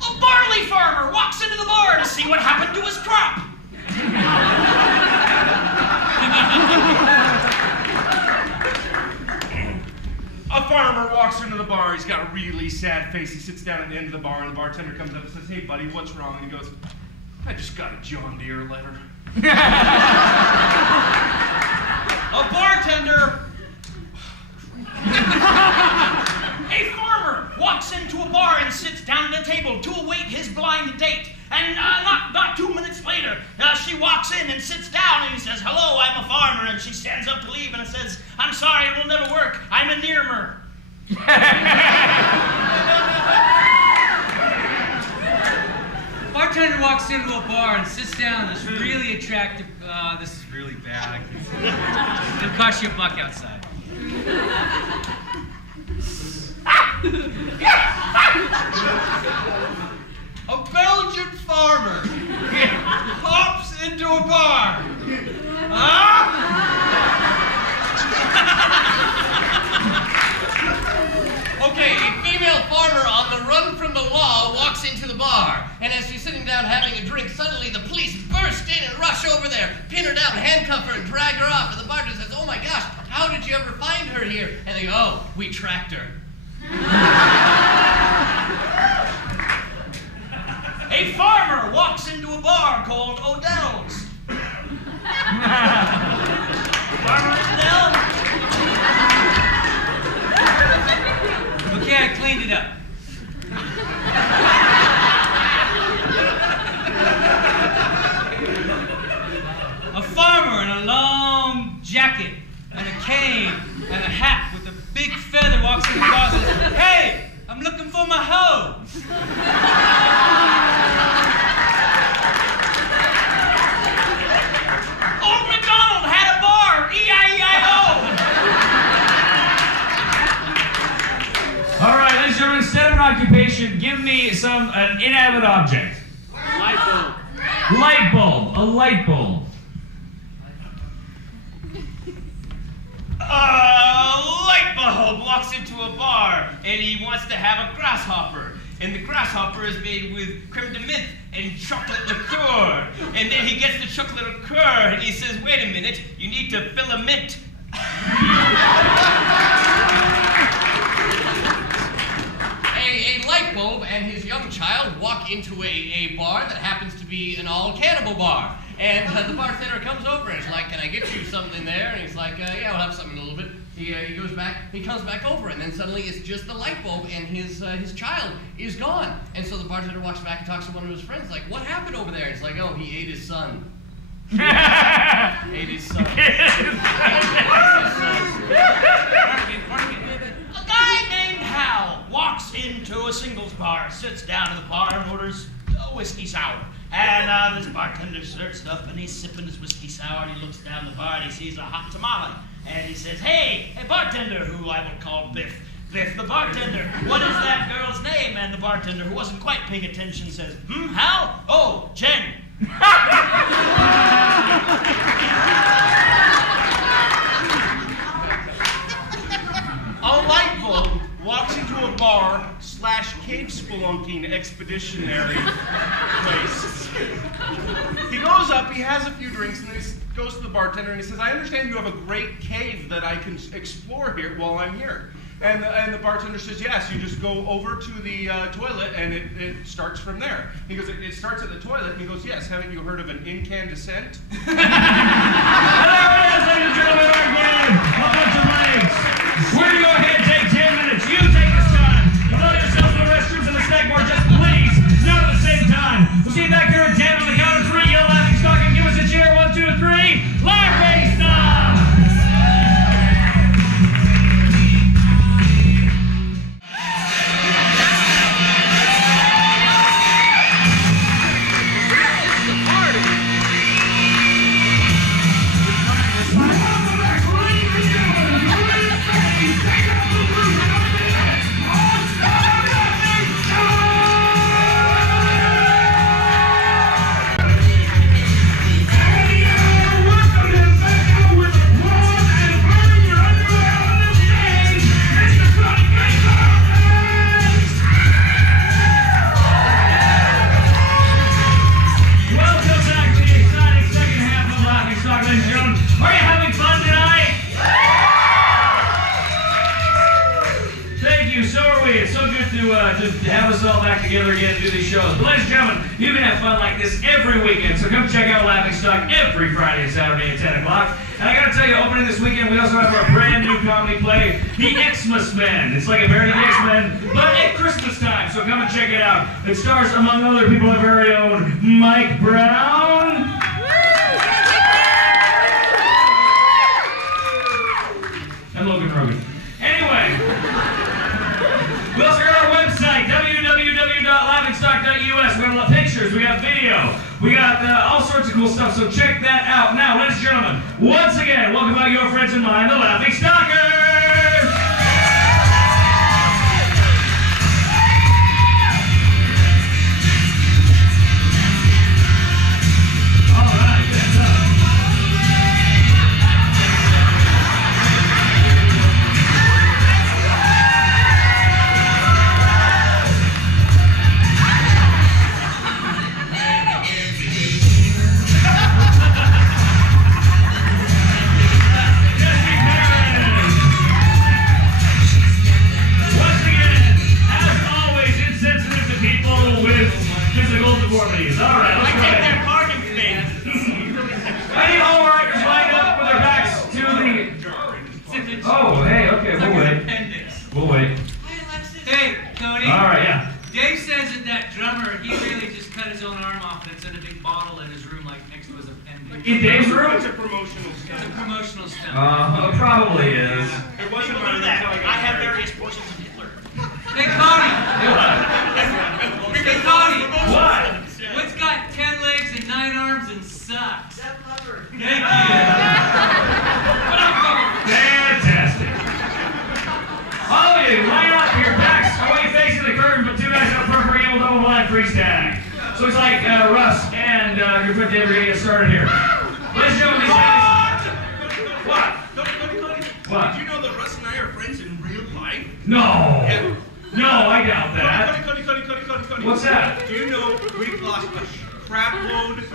A barley farmer walks into the bar to see what happened to his crop. A farmer walks into the bar. He's got a really sad face. He sits down at the end of the bar, and the bartender comes up and says, "Hey, buddy, what's wrong?" And he goes, "I just got a John Deere letter." A bartender. A farmer walks into a bar and sits down at a table to await his blind date. And not 2 minutes later, she walks in and sits down, and he says, "Hello, I'm a farmer." And she stands up to leave, and it says, "I'm sorry, it will never work. I'm a nearmer." bartender walks into a bar and sits down with this really attractive. This is really bad. It'll cost you $1 outside. A Belgian farmer hops into a bar. Okay, a female farmer on the run from the law walks into the bar, and as she's sitting down having a drink, suddenly the police burst in and rush over there, pin her down, handcuff her, and drag her off. And the bartender says, "Oh my gosh, how did you ever find her here?" And they go, "Oh, we tracked her." A farmer walks into a bar called Odell's. Farmer Odell? Okay, I cleaned it up. A farmer in a long jacket and a cane and a hat with a big feather walks in the bar and says, "Hey, I'm looking for my hoe." Old MacDonald had a bar, E-I-E-I-O. All right, ladies and gentlemen, instead of an occupation, give me an inanimate object. Light bulb. Light bulb. A light bulb. A light bulb walks into a bar and he wants to have a grasshopper. And the grasshopper is made with creme de menthe and chocolate liqueur. And then he gets the chocolate liqueur and he says, "Wait a minute, you need to filament." A light bulb and his young child walk into a bar that happens to be an all-cannibal bar. And the bartender comes over and is like, "Can I get you something there?" And he's like, "Yeah, we'll have something in a little bit." He goes back, he comes back over, and then suddenly it's just the light bulb, and his child is gone. And so the bartender walks back and talks to one of his friends, like, "What happened over there?" And he's like, "Oh, he ate his son." Ate his son. A guy named Hal walks into a singles bar, sits down at the bar and orders a whiskey sour. And this bartender serves up and he's sipping his whiskey sour and he looks down the bar and he sees a hot tamale. And he says, hey, bartender, who I will call Biff. Biff the bartender, what is that girl's name? And the bartender, who wasn't quite paying attention, says, Hal? Oh, Jen. A light bulb walks into a bar / cave spelunking expeditionary place. He goes up, he has a few drinks, and then he goes to the bartender and he says, "I understand you have a great cave that I can explore here while I'm here." And the bartender says, "Yes, you just go over to the toilet and it starts from there." He goes, "It starts at the toilet?" And he goes, "Yes, haven't you heard of an incandescent?" There it is, ladies and gentlemen, our game. A bunch of legs. We're going to go ahead and take 10 minutes. You take this time. Allow yourself in the restrooms and the snack bar, just please. Not at the same time. We'll see you back here at 10 on the count of 3. Yell laughing stock and give us a cheer. 1, 2, 3. Laughing stock! To have us all back together again to do these shows. But ladies and gentlemen, you can have fun like this every weekend, so come check out Laughing Stock every Friday and Saturday at 10 o'clock. And I gotta tell you, opening this weekend, we also have our brand new comedy play, The Xmas Men. It's like a very X-Men, but at Christmas time, so come and check it out. It stars, among other people, our very own Mike Brown. And Logan. Anyway. We also got our website, www.laughingstock.us. We we got pictures, we got video, we got all sorts of cool stuff, so check that out. Now, ladies and gentlemen, once again, welcome out your friends and mine, the Laughing Stalkers! All right, let's go ahead. Their parking spaces. Any hallmarkers lined up with their backs to the... Oh, hey, okay, we'll wait. We'll wait. Hey, Cody. All right, yeah. Dave says that drummer, he really just cut his own arm off and it's in a big bottle in his room, like next to his appendix. In Dave's room? It's a promotional stunt. It's a promotional stunt. Probably is. It wasn't People mine do that. until I I got have married. various portions of Hitler. Hey, Cody. Hey, Cody. What? What's got 10 legs and 9 arms and sucks? Thank you. Fantastic. All of you, line up, your backs away facing the curtain, but two guys up front for able double blind freeze tag. So it's like Russ and your friend Dave are going to get started here. Ladies and gentlemen, these guys... What? What? Did you know that Russ and I are friends in real life? No. Yeah. No, I doubt that. Cody. What's that? Do you know we've lost a crap load? We've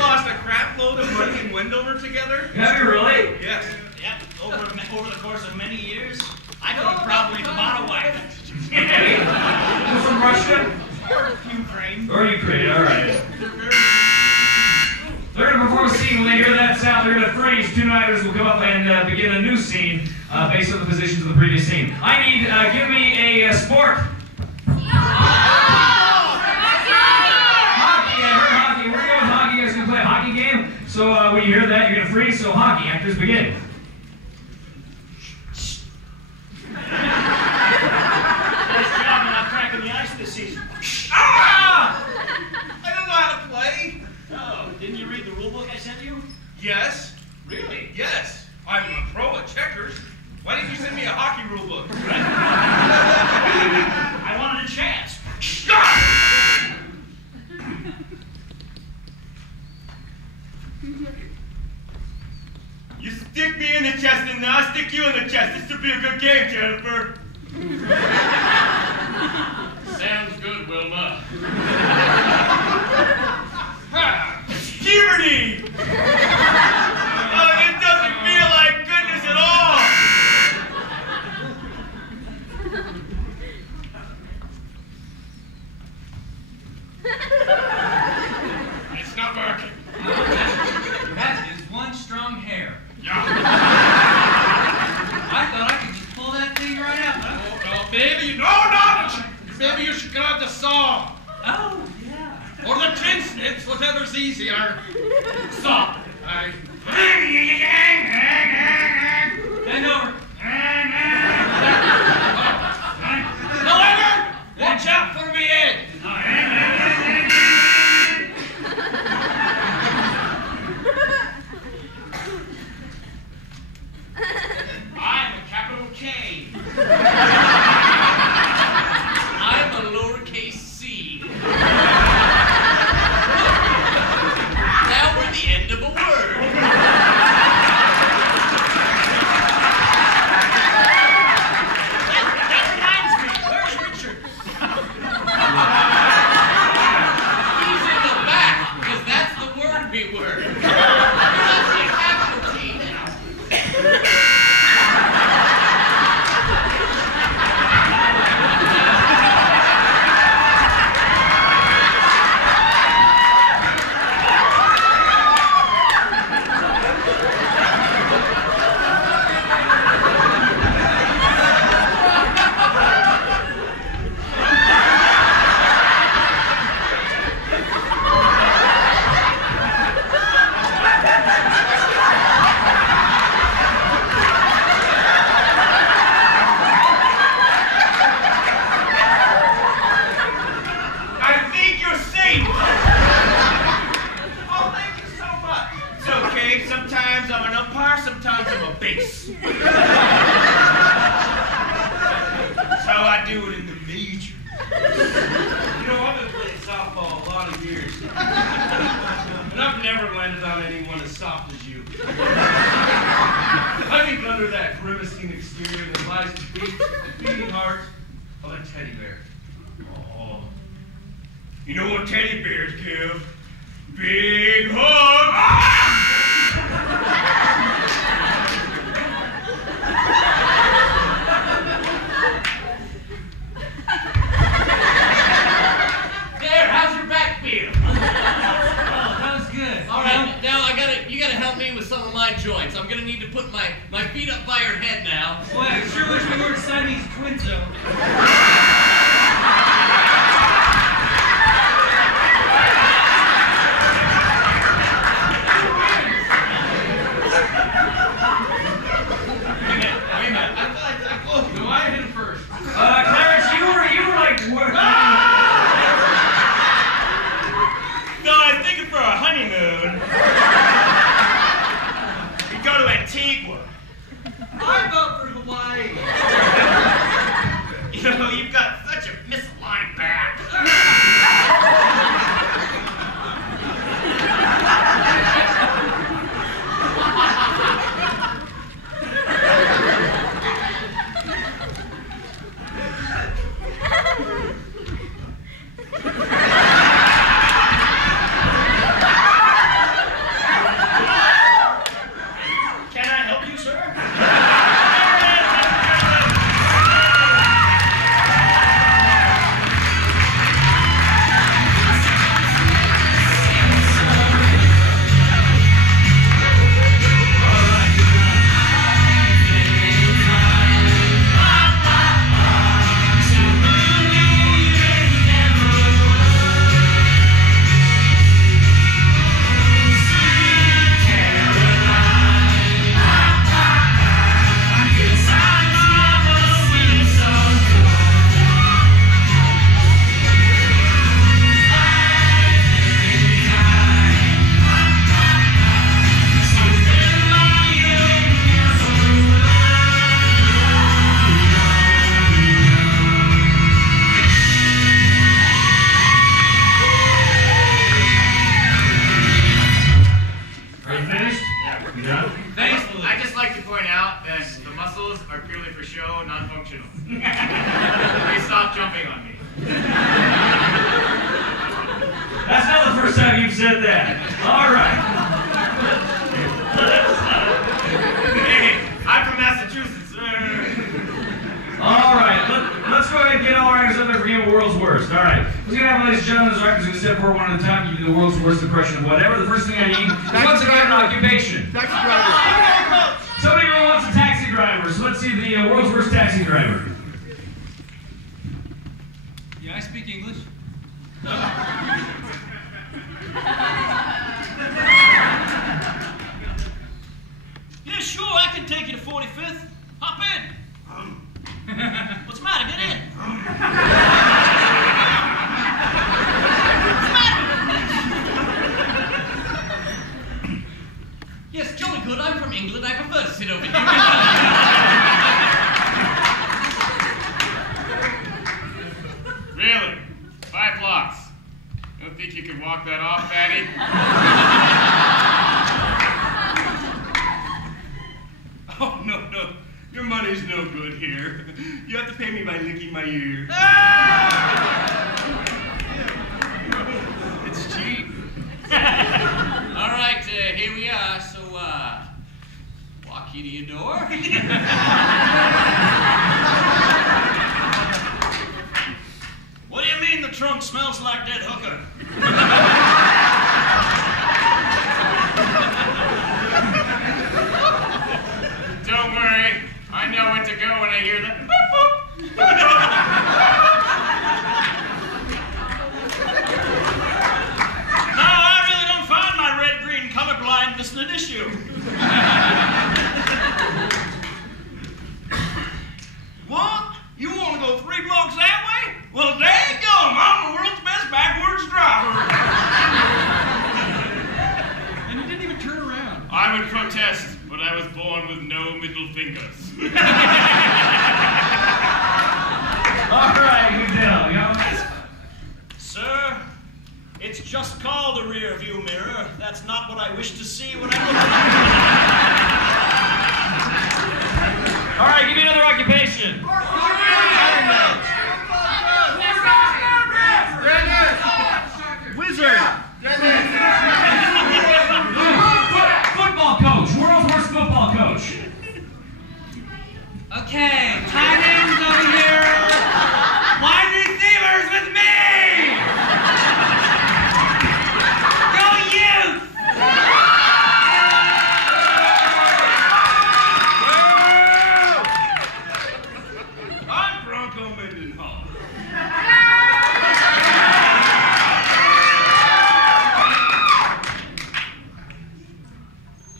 lost a crap load of money in Wendover together? Have you really? Yes. Yep, over the course of many years, I could have probably bought a wife. You're from Russia? Ukraine. Or Ukraine, all right. They're going to perform a scene. When they hear that sound, they're going to freeze. Two actors will come up and begin a new scene based on the positions of the previous scene. I need, give me a sport. Hockey, I heard hockey. We're going with hockey. You guys going to play a hockey game? So when you hear that, you're going to freeze. So hockey, actors begin. Nice job not cracking the ice this season. Ah! I don't know how to play. Oh, didn't you read the rule book I sent you? Yes. Really? Yes. I'm a pro at checkers. Why didn't you send me a hockey rule book? I wanted a chance. You stick me in the chest and I'll stick you in the chest. This should be a good game, Jennifer. Sounds good, Wilma. Puberty! Oh, it doesn't feel like goodness at all! It's not working. That is one strong hair. Yeah. I thought I could just pull that thing right out. No, baby, no! Maybe you should grab the saw. Oh, yeah. Or the tin snips, whatever's easier. Saw. Bend over. Logan, watch out for me, Ed. I'm a capital K. I'm a lowercase c. Now we're the end of a word. do it in the major. You know, I've been playing softball a lot of years. And I've never landed on anyone as soft as you. I think under that grimacing exterior there lies the beating heart of a teddy bear. Oh. You know what teddy bears give? Big hugs! There, how's your back feel? Oh, that was good. All right, now you gotta help me with some of my joints. I'm gonna need to put my feet up by your head now. Boy, I sure wish we weren't Siamese twins, though. Clarence, you were like, what? No, I'm thinking for a honeymoon. We go to Antigua. I vote for Hawaii. You know, you've got such a misaligned back. Can I help you, sir? I'd just like to point out that the muscles are purely for show, non-functional. They stopped jumping on me. That's not the first time you've said that. All right. Hey, I'm from Massachusetts. All right. Let's go ahead and get all our answers up there for Game of World's Worst. All right. We're going to have ladies and gentlemen, this records going to step forward one at a time, give you the world's worst impression of whatever. The first thing I need is once again an occupation. Taxi driver. Somebody really wants a taxi driver, so let's see the world's worst taxi driver. Yeah, I speak English. Yeah, sure, I can take you to 45th. Hop in. What's the matter? Get in. What's the matter? Yes, jolly good. I'm from England. I prefer to sit over here. Really? 5 blocks. Don't think you could walk that off, Patty? Oh, no. Your money's no good here. You have to pay me by licking my ear. It's cheap. All right, here we are. So, walk you to your door. What do you mean the trunk smells like dead hooker? Don't worry. I know when to go when I hear the boop boop. No, I really don't find my red-green color blindness an issue. What? You want to go 3 blocks that way? Well, daggum, I'm the world's best backwards driver. And you didn't even turn around. I would protest, but I was born with no middle fingers. All That's not what I wish to see when I look at All right, give me another occupation. Wizard. Football coach, world's worst football coach. Okay, tight ends over here. Wide receivers with me. Go Utes! I'm Bronco Mendenhall.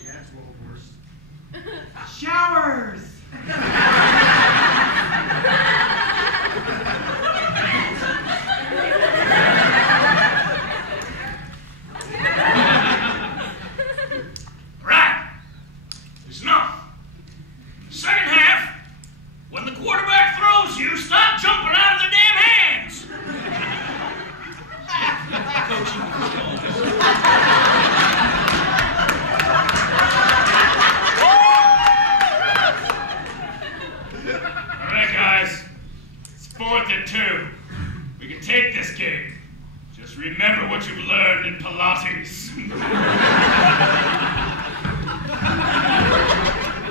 Yeah, it's a little worse. Showers. Right. It's enough. Second half, when the quarterback throws you, stop jumping out of their damn hands. All right, guys. It's 4th and 2. We can take this game. Just remember what you've learned in Pilates.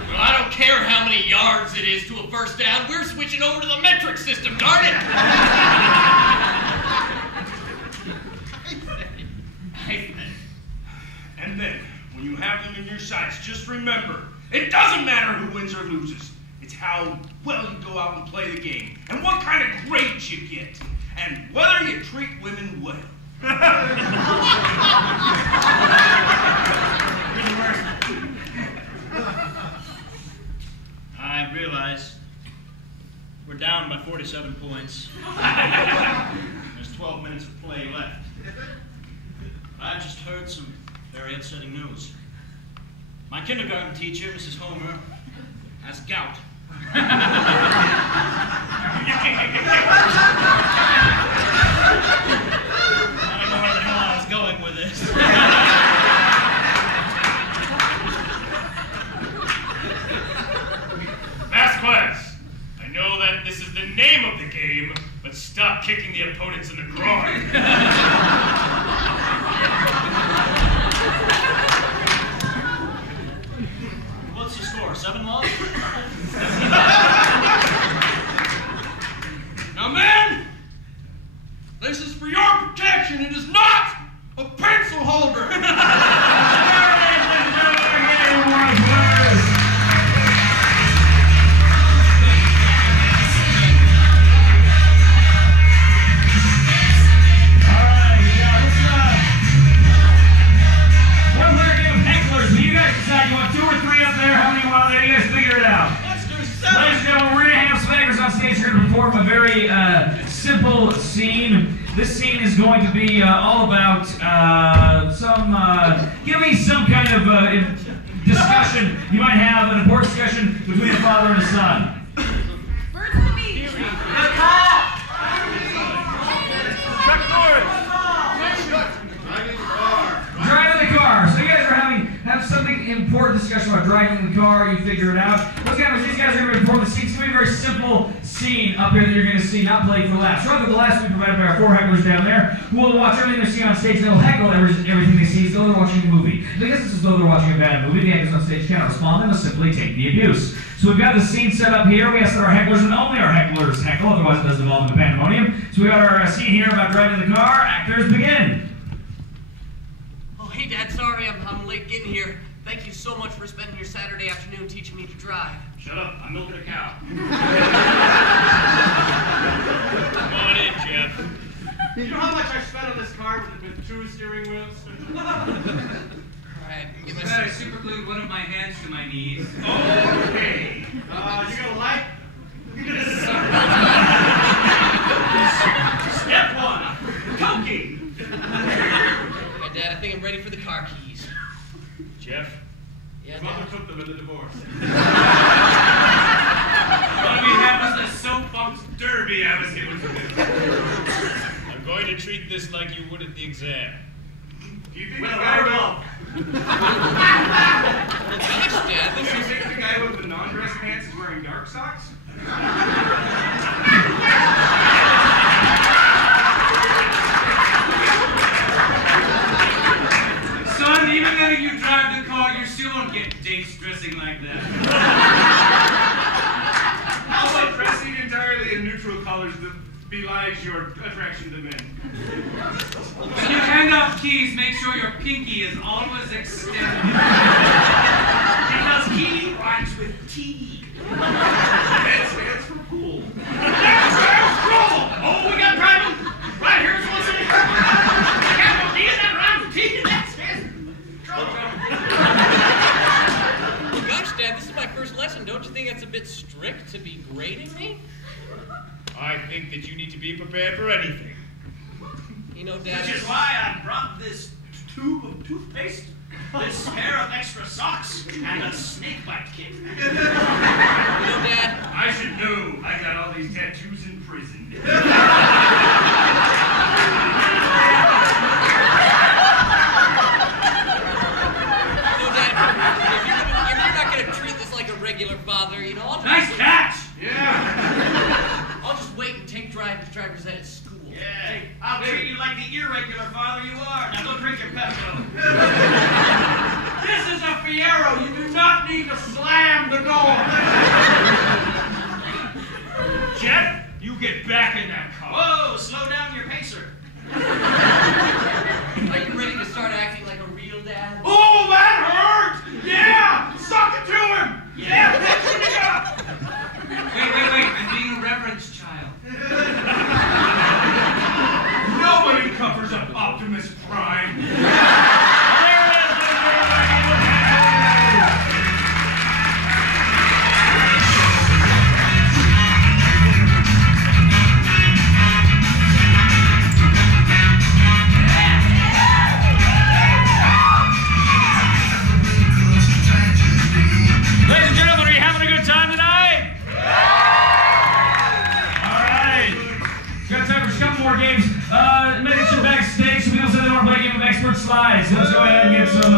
Well, I don't care how many yards it is to a first down. We're switching over to the metric system, darn it! And then, when you have them in your sights, just remember, it doesn't matter who wins or loses. It's how well you go out and play the game, and what kind of grades you get, and whether you treat women well. I realize we're down by 47 points. There's 12 minutes of play left. I've just heard some very upsetting news. My kindergarten teacher, Mrs. Homer, has gout. I don't know where the hell I was going with this. Vasquez, I know that this is the name of the game, but stop kicking the opponents in the groin. What's the score? 7-1? Now, men, this is for your protection. It is not a pencil holder. A very simple scene. This scene is going to be all about give me some kind of discussion. You might have an important discussion between a father and a son. Birds on the beach. Driving the car. So you guys are have something important discussion about driving the car. You figure it out. These guys are going to perform the scene. It's going to be a very simple scene up here that you're going to see, not played for laughs. Rather, the laughs will be provided by our 4 hecklers down there, who will watch everything they see on stage, and they'll heckle everything they see as though they're watching a movie. Because it's as though they're watching a bad movie, the actors on stage cannot respond, they must simply take the abuse. So we've got the scene set up here. We ask that our hecklers and only our hecklers heckle, otherwise it does evolve into pandemonium. So we got our scene here about driving the car. Actors, begin. Oh, hey, Dad, sorry I'm late getting here. Thank you so much for spending your Saturday afternoon teaching me to drive. Shut up, I'm milking a cow. Come on in, Jeff. You know how much I spent on this car with 2 steering wheels? Alright, give me I super glued one of my hands to my knees. Okay. You got a light? Step 1, coking. Hey, Dad, I think I'm ready for the car keys. Jeff? Yeah, Mother Dad. took them in the divorce. That was a soapbox derby I was able to do. I'm going to treat this like you would at the exam. Do you think With the a guy rubber with... glove. Gosh, Dad, Do this you is... think the guy with the non-dress pants is wearing dark socks? Son, even if you drive the car, you still won't get dates dressing like that. Also, dressing entirely in neutral colors that belies your attraction to men. When you hand off keys, make sure your pinky is always extended. Because key rhymes with T. That stands for pool. Oh, we got a problem. Right, here's one thing. I got no D that rhymes with T. That stands for trouble. Gosh, Dad, this is my first lesson. Don't you think that's a bit strict to be grading me? I think that you need to be prepared for anything. You know, Dad... Which is why I brought this tube of toothpaste, this pair of extra socks, and a snake bite kit. You know, Dad... I should know. I got all these tattoos in prison. You know, Dad, if you're not going to treat this like a regular father, you know, I'll just... Nice catch! Yeah. I'll just wait and take driver's ed at school. Yeah, I'll treat you like the irregular father you are. Now go drink your Pepto. This is a Fiero. You do not need to slam the door. Jeff, you get back in that car. Whoa, slow down your pacer. Are you ready to start acting like a real dad? Oh, that hurt! Yeah! Suck it to him! Yeah, pitch it up! Wait, I'm being a reverence child. Nobody covers up Optimus Prime. Ladies and gentlemen, are you having a good time tonight? All right. Got time for a couple more games. Make sure backstage so people say they want to play a game of expert slides. Let's go ahead and get some.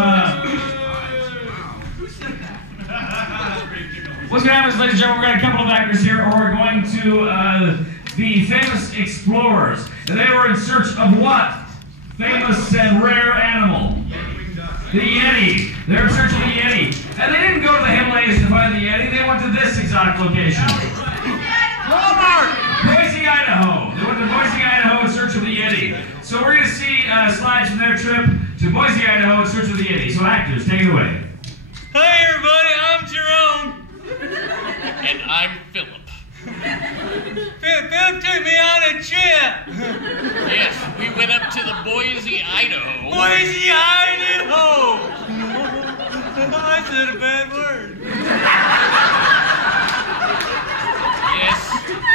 What's going to happen is, ladies and gentlemen, we're going to have a couple of actors here, or we're going to the famous explorers. And they were in search of what? Famous and rare animal. The Yeti. They're in search of the Yeti. And they didn't go to the Himalayas to find the Yeti. They went to this exotic location. Probert! Boise, Idaho. They went to Boise, Idaho in search of the Yeti. So we're going to see slides from their trip to Boise, Idaho in search of the Yeti. So actors, take it away. Hey everybody, I'm Jerome. And I'm Philip. Philip took me on a trip. Yes, we went up to the Boise, Idaho. Boise, Idaho. I said a bad word.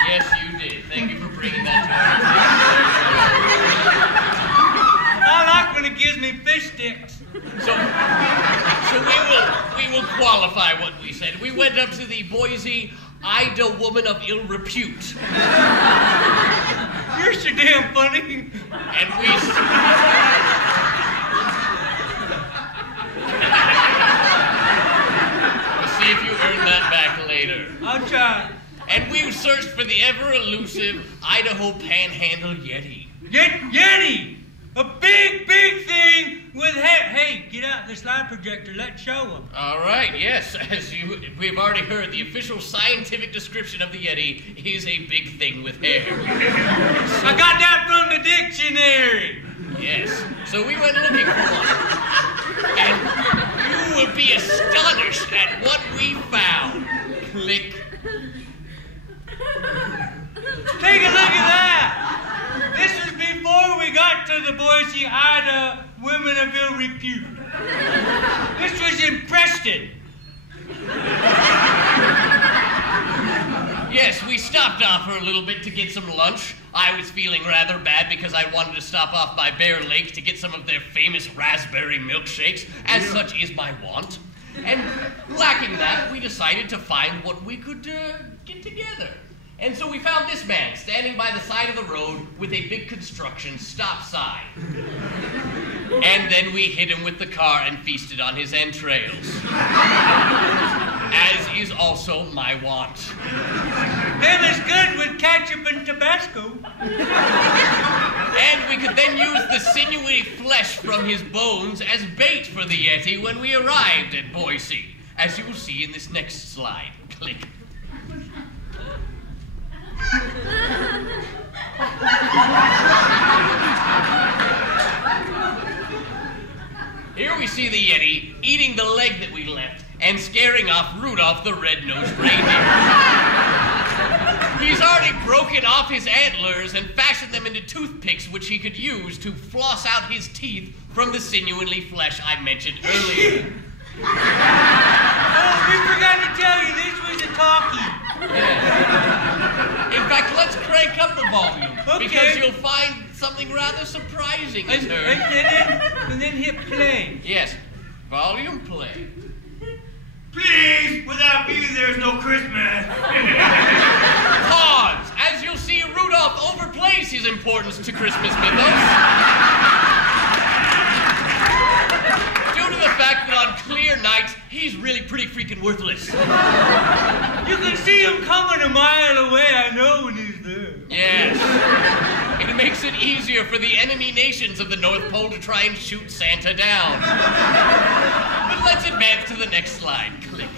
Yes, you did. Thank you for bringing that to I like when it gives me fish sticks. our attention. So we will qualify what we said. We went up to the Boise, Idaho woman of ill repute. You're so damn funny. And we... We'll see if you earn that back later. I'll try. And we searched for the ever-elusive Idaho Panhandle Yeti. Yeti! A big thing with hair. Hey, get out the slide projector. Let's show them. All right, yes, we've already heard, the official scientific description of the Yeti is a big thing with hair. I got that from the dictionary. Yes, so we went looking for one. And you will be astonished at what we found. Click. Take a look at that. This was before we got to the Boise, Idaho women of ill repute. This was in Preston. Yes, we stopped off for a little bit to get some lunch. I was feeling rather bad because I wanted to stop off by Bear Lake to get some of their famous raspberry milkshakes, as such is my want. And lacking that, we decided to find what we could get together. And so we found this man standing by the side of the road with a big construction stop sign. And then we hit him with the car and feasted on his entrails. As is also my want. Them is good with ketchup and Tabasco. And we could then use the sinewy flesh from his bones as bait for the Yeti when we arrived at Boise, as you will see in this next slide. Click. Here we see the Yeti eating the leg that we left and scaring off Rudolph the red-nosed reindeer. He's already broken off his antlers and fashioned them into toothpicks which he could use to floss out his teeth from the sinewy flesh I mentioned earlier. Oh, we forgot to tell you, this was a talkie. Yeah. In fact, let's crank up the volume, Okay. because you'll find something rather surprising is heard. And then hit play. Yes, volume play. Please, without me, there's no Christmas. Pause. As you'll see, Rudolph overplays his importance to Christmas mythos. Due to the fact that on clear nights, he's really pretty freaking worthless. You can see him coming a mile away, I know, when he's there. Yes. It makes it easier for the enemy nations of the North Pole to try and shoot Santa down. But let's advance to the next slide. Click.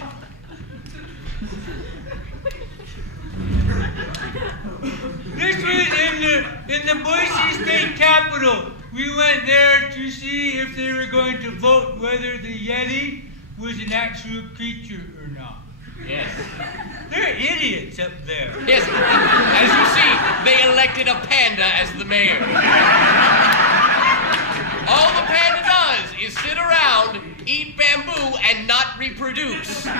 This was in the Boise State Capitol. We went there to see if they were going to vote whether the Yeti was an actual creature or not. Yes. They're idiots up there. Yes. As you see, they elected a panda as the mayor. All the panda does is sit around, eat bamboo, and not reproduce. That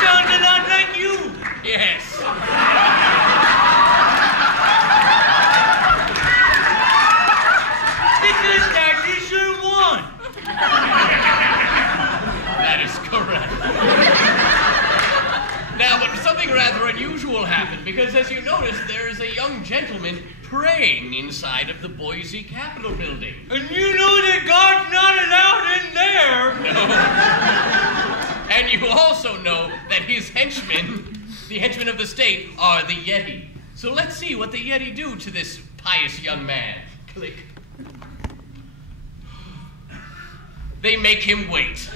sounds a lot like you. Yes. Because Daddy sure won. That is correct. Now, but something rather unusual happened, because as you notice, there is a young gentleman praying inside of the Boise Capitol building. And you know that God's not allowed in there. No. And you also know that his henchmen, the henchmen of the state, are the Yeti. So let's see what the Yeti do to this pious young man. Click. They make him wait.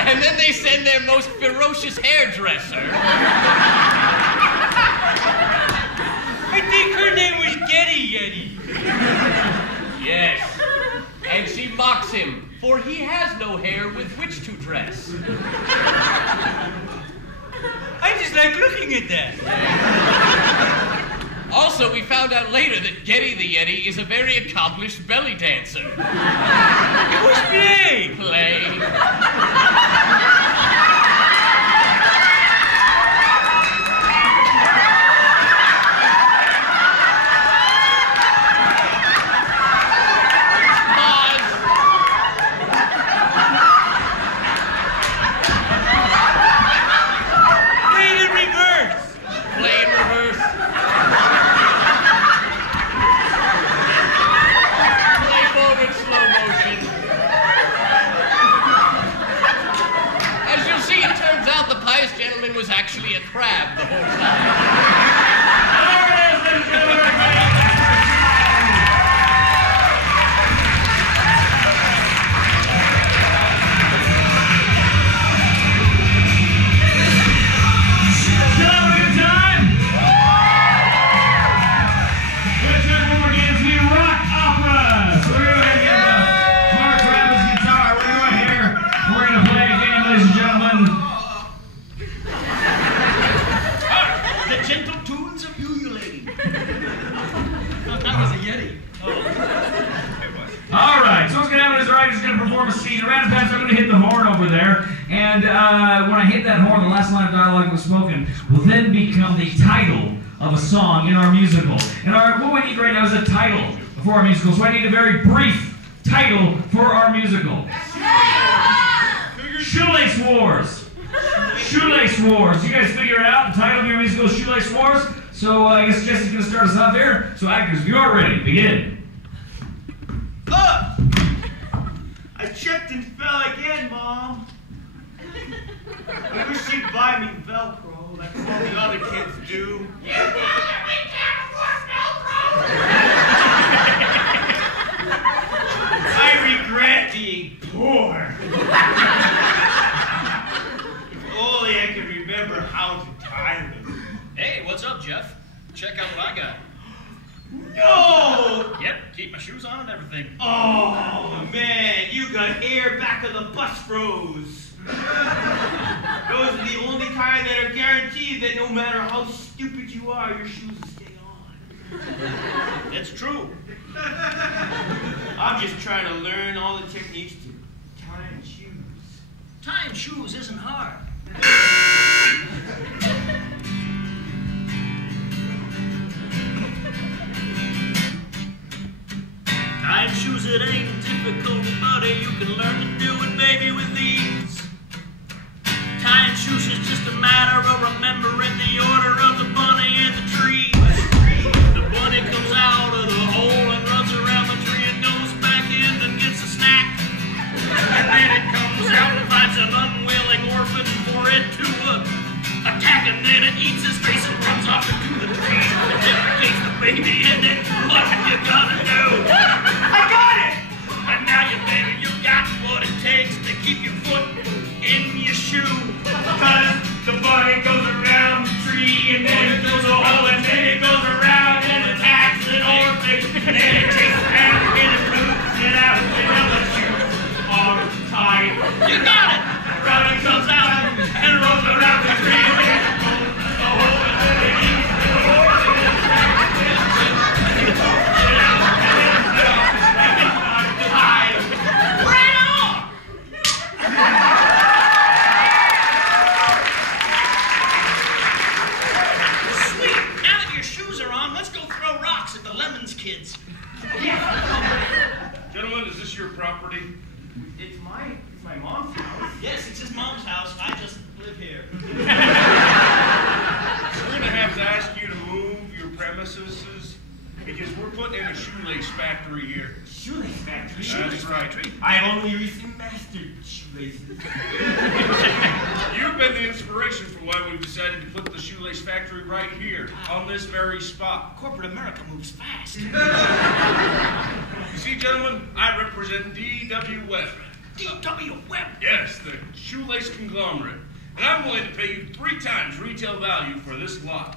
And then they send their most ferocious hairdresser. I think her name was Getty Yeti. Yes. And she mocks him, for he has no hair with which to dress. I just like looking at that. Also, we found out later that Getty the Yeti is a very accomplished belly dancer. Who's play? Play. Was actually a crab the whole time. Still having a good time? Let's hear it more again. It's the rock opera. So we're going to get Mark grab his guitar. We're going here. We're going to play a game, ladies and gentlemen. The gentle tunes of ululating. Oh, that was a Yeti. All right, so what's going to happen is the writer's going to perform a scene. Around the pass, I'm going to hit the horn over there. And when I hit that horn, the last line of dialogue that was spoken will then become the title of a song in our musical. And what we need right now is a title for our musical. So I need a very brief title for our musical. Shoelace Wars. Shoelace Shoelace Wars. You guys figure it out. The title of your musical is Shoelace Wars. So I guess Jesse's going to start us off here. So actors, if you are ready, begin. I tripped and fell again, Mom. I wish you'd buy me Velcro like all the other kids do. You know that we can't afford Velcro! I regret being poor. If only I could remember how to tie them. Hey, what's up, Jeff? Check out what I got. No! Yep, keep my shoes on and everything. Oh, man, you got hair back of the bus froze. Those are the only kind that are guaranteed that no matter how stupid you are, your shoes will stay on. It's true. I'm just trying to learn all the techniques to tie shoes. Tying shoes isn't hard. Tying shoes, it ain't difficult, buddy. You can learn to do it, baby, with ease. Tying shoes is just a matter of remembering the order of the bunny and the trees. The bunny comes out of the hole and runs around the tree and goes back in and gets a snack. And then it comes out and finds an unwilling orphan for it to attack, and then it eats his face and runs off into the tree and defecates the baby, and then what you gonna do? I got it! And now you baby, you got what it takes to keep your foot in your shoe. Cause the bunny goes around the tree, and then it goes a hole, and then it goes around and attacks an orphan, and then it chases around and it roots it out until the shoes are tied. You got it! The bunny comes out and rolls around the tree, and then it goes a hole, and then it eats the orphan, and attacks and it roots it out, and then it starts to hide. Right on! Sweet! Now that your shoes are on, let's go throw rocks at the Lemons kids. Gentlemen, is this your property? It's my mom's house. Yes, it's his mom's house. I just live here. We're going to have to ask you to move your premises because we're putting in a shoelace factory here. Shoelace factory? That's right. I've only recently mastered shoelaces. You've been the inspiration for why we've decided to put the shoelace factory right here, on this very spot. Corporate America moves fast. You see, gentlemen, I represent D.W. Webb. D.W. Webb? Yes, the shoelace conglomerate. And I'm willing to pay you 3 times retail value for this lot.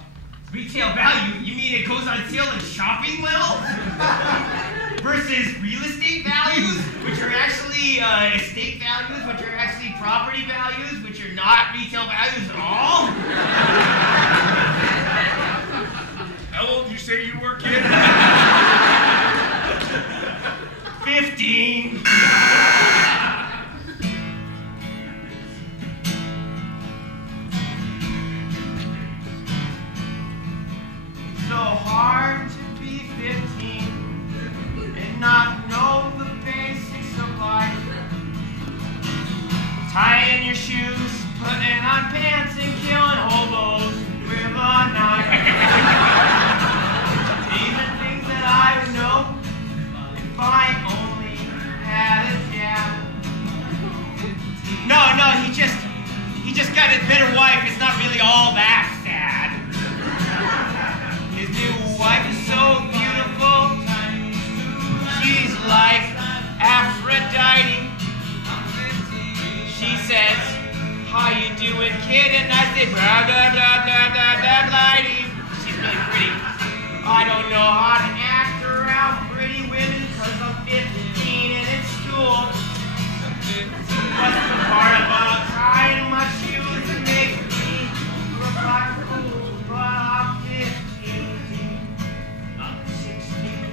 Retail value? You mean it goes on sale in shopping malls? Versus real estate values, which are actually estate values, which are actually property values, which are not retail values at all? How old did you say you were, kid? 15. So hard to be 15 and not know the basics of life. Tying your shoes, putting on pants, and killing hobos with a knife. These are things that I would know if I only had a dad. No, he just got his bitter wife. It's not really all that sad. His new wife is so beautiful. She's like Aphrodite. She says, "How you doing, kid?" And I say, "Blah, blah, blah, blah, blah, blah, blah." She's really pretty. I don't know how to act around pretty women because I'm 15 and in school. What's the part about tying my shoes and making me look like a fool? But I'm 15, I'm 16,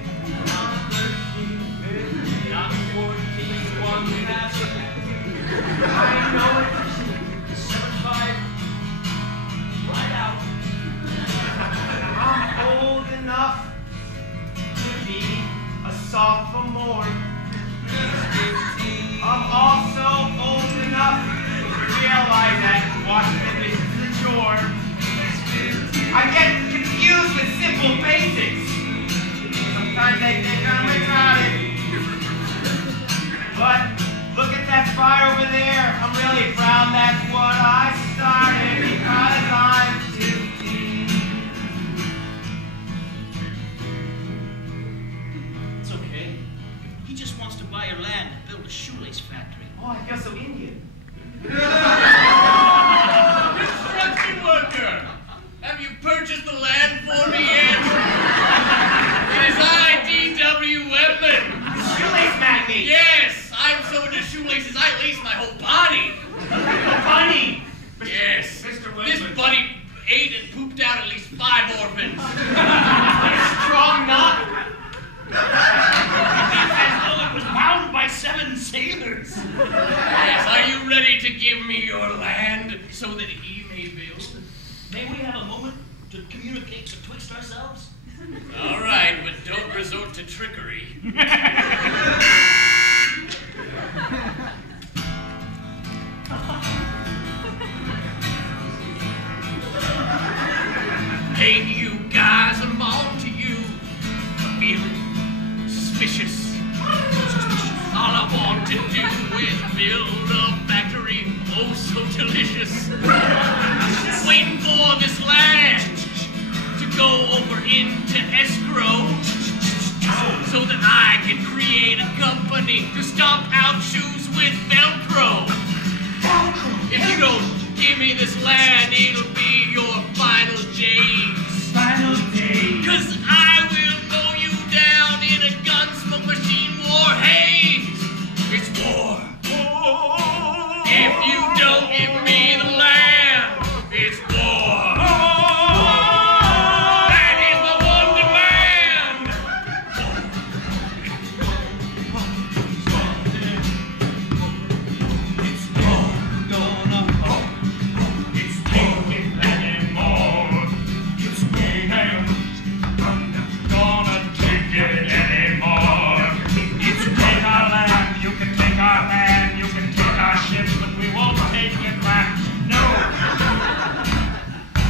I'm 13, I'm 14, one half. I know it's 7'5", right out. I'm old enough to be a sophomore. I'm also old enough to realize that Washington is with simple basics. Sometimes they think I'm retarded. But look at that spire over there. I'm really proud that's what I started because I'm 15. It's okay. He just wants to buy your land and build a shoelace factory. Oh, I feel so Indian. Construction worker! Have you purchased the land for me yet? It is I, D.W. Webman. Shoelace magnate. Yes, I'm so into shoelaces I lace my whole body. Bunny. Yes. Mr. Webman. This buddy ate and pooped out at least 5 orphans. Strong knot. As though it was bound by 7 sailors. Yes, are you ready to give me your land so that he may build? May we have a moment to communicate betwixt ourselves? All right, but don't resort to trickery. Hey, you guys, I'm on to you. I'm feeling suspicious. All I want to do is build a factory, oh so delicious. Waiting for this land to go over into escrow so that I can create a company to stomp out shoes with Velcro. If you don't give me this land, it'll be your final days. Final day. 'Cause I will mow you down in a gunsmoke machine war haze. It's war. If you don't give me the land, it's war. That is the one demand. It's war. It's taking anymore. It's mayhem. I'm not gonna take it anymore. It's take our land. You can take our land. You can take our ships, but we won't take it back. No.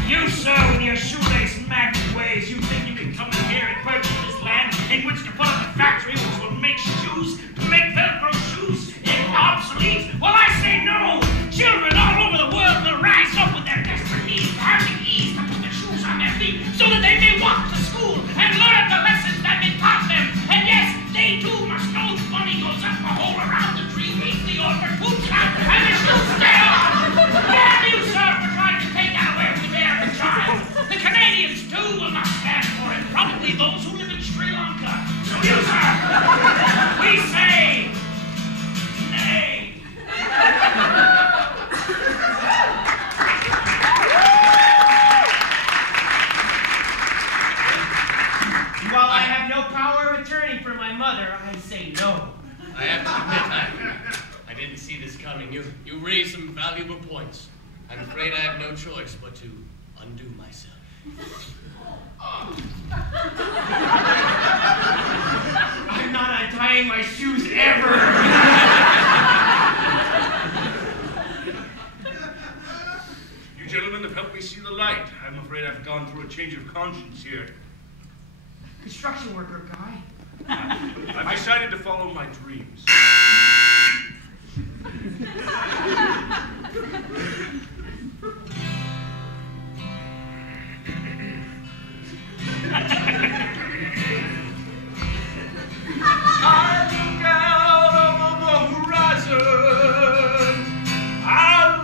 You, sir, with your shoelace magnet ways, you think you can come in here and purchase this land in which to put up a factory which will make shoes, make Velcro shoes obsolete? Well, I say no! Children all over the world will rise up with their desperate needs to have the ease to put their shoes on their feet so that they may walk to school and learn the lessons that have been taught them. And yes, they too must know the bunny goes up a hole around the tree, eats the orphan, poops out, and the shoes stay on! Damn you, sir, for trying to take that away from the American child! The Canadians, too, will not stand for it. Probably those who live in Sri Lanka. So you, sir, we say, nay. While I have no power of attorney for my mother, I say no. I have to admit, I didn't see this coming. You raised some valuable points. I'm afraid I have no choice but to undo myself. I'm not untying my shoes ever. You gentlemen have helped me see the light. I'm afraid I've gone through a change of conscience here. Construction worker guy. I've decided to follow my dreams. I look out over the horizon. I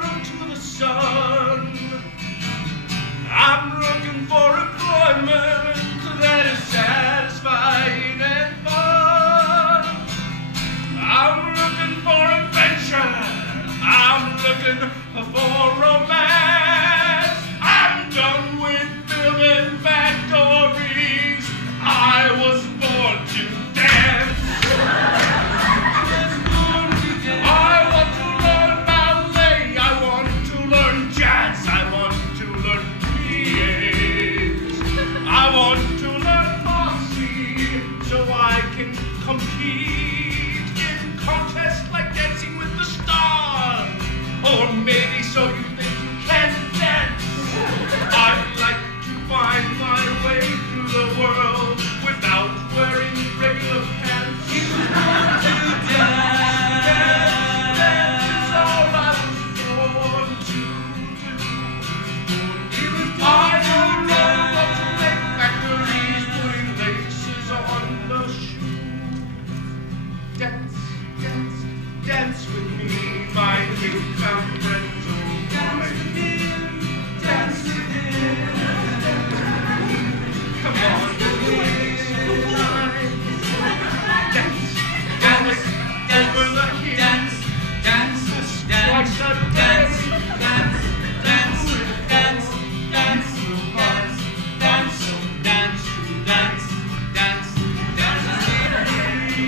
look to the sun. I'm looking for employment that is satisfying and fun. I'm looking for adventure. I'm looking for romance. I'm done with building factories. I was born to dance. I want to learn ballet. I want to learn jazz. I want to learn PAs. I want to learn Marcy so I can compete in contests like Dancing with the Stars. Or maybe so dance with me, my newfound friends, oh boy. Dance with him. Come on, ladies, dance, dance, over the hills. Dance, twice a day. Dance, dance, dance, dance, dance, dance, dance, dance, dance, dance with me.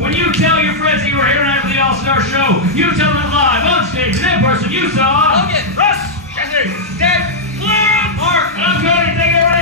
When you tell your friends that you were here tonight for the All-Star Show, you tell them live, on stage, and in person, you saw... Logan! Russ! Jesse! Dave! Clarence! Mark! I'm Cody, take it away!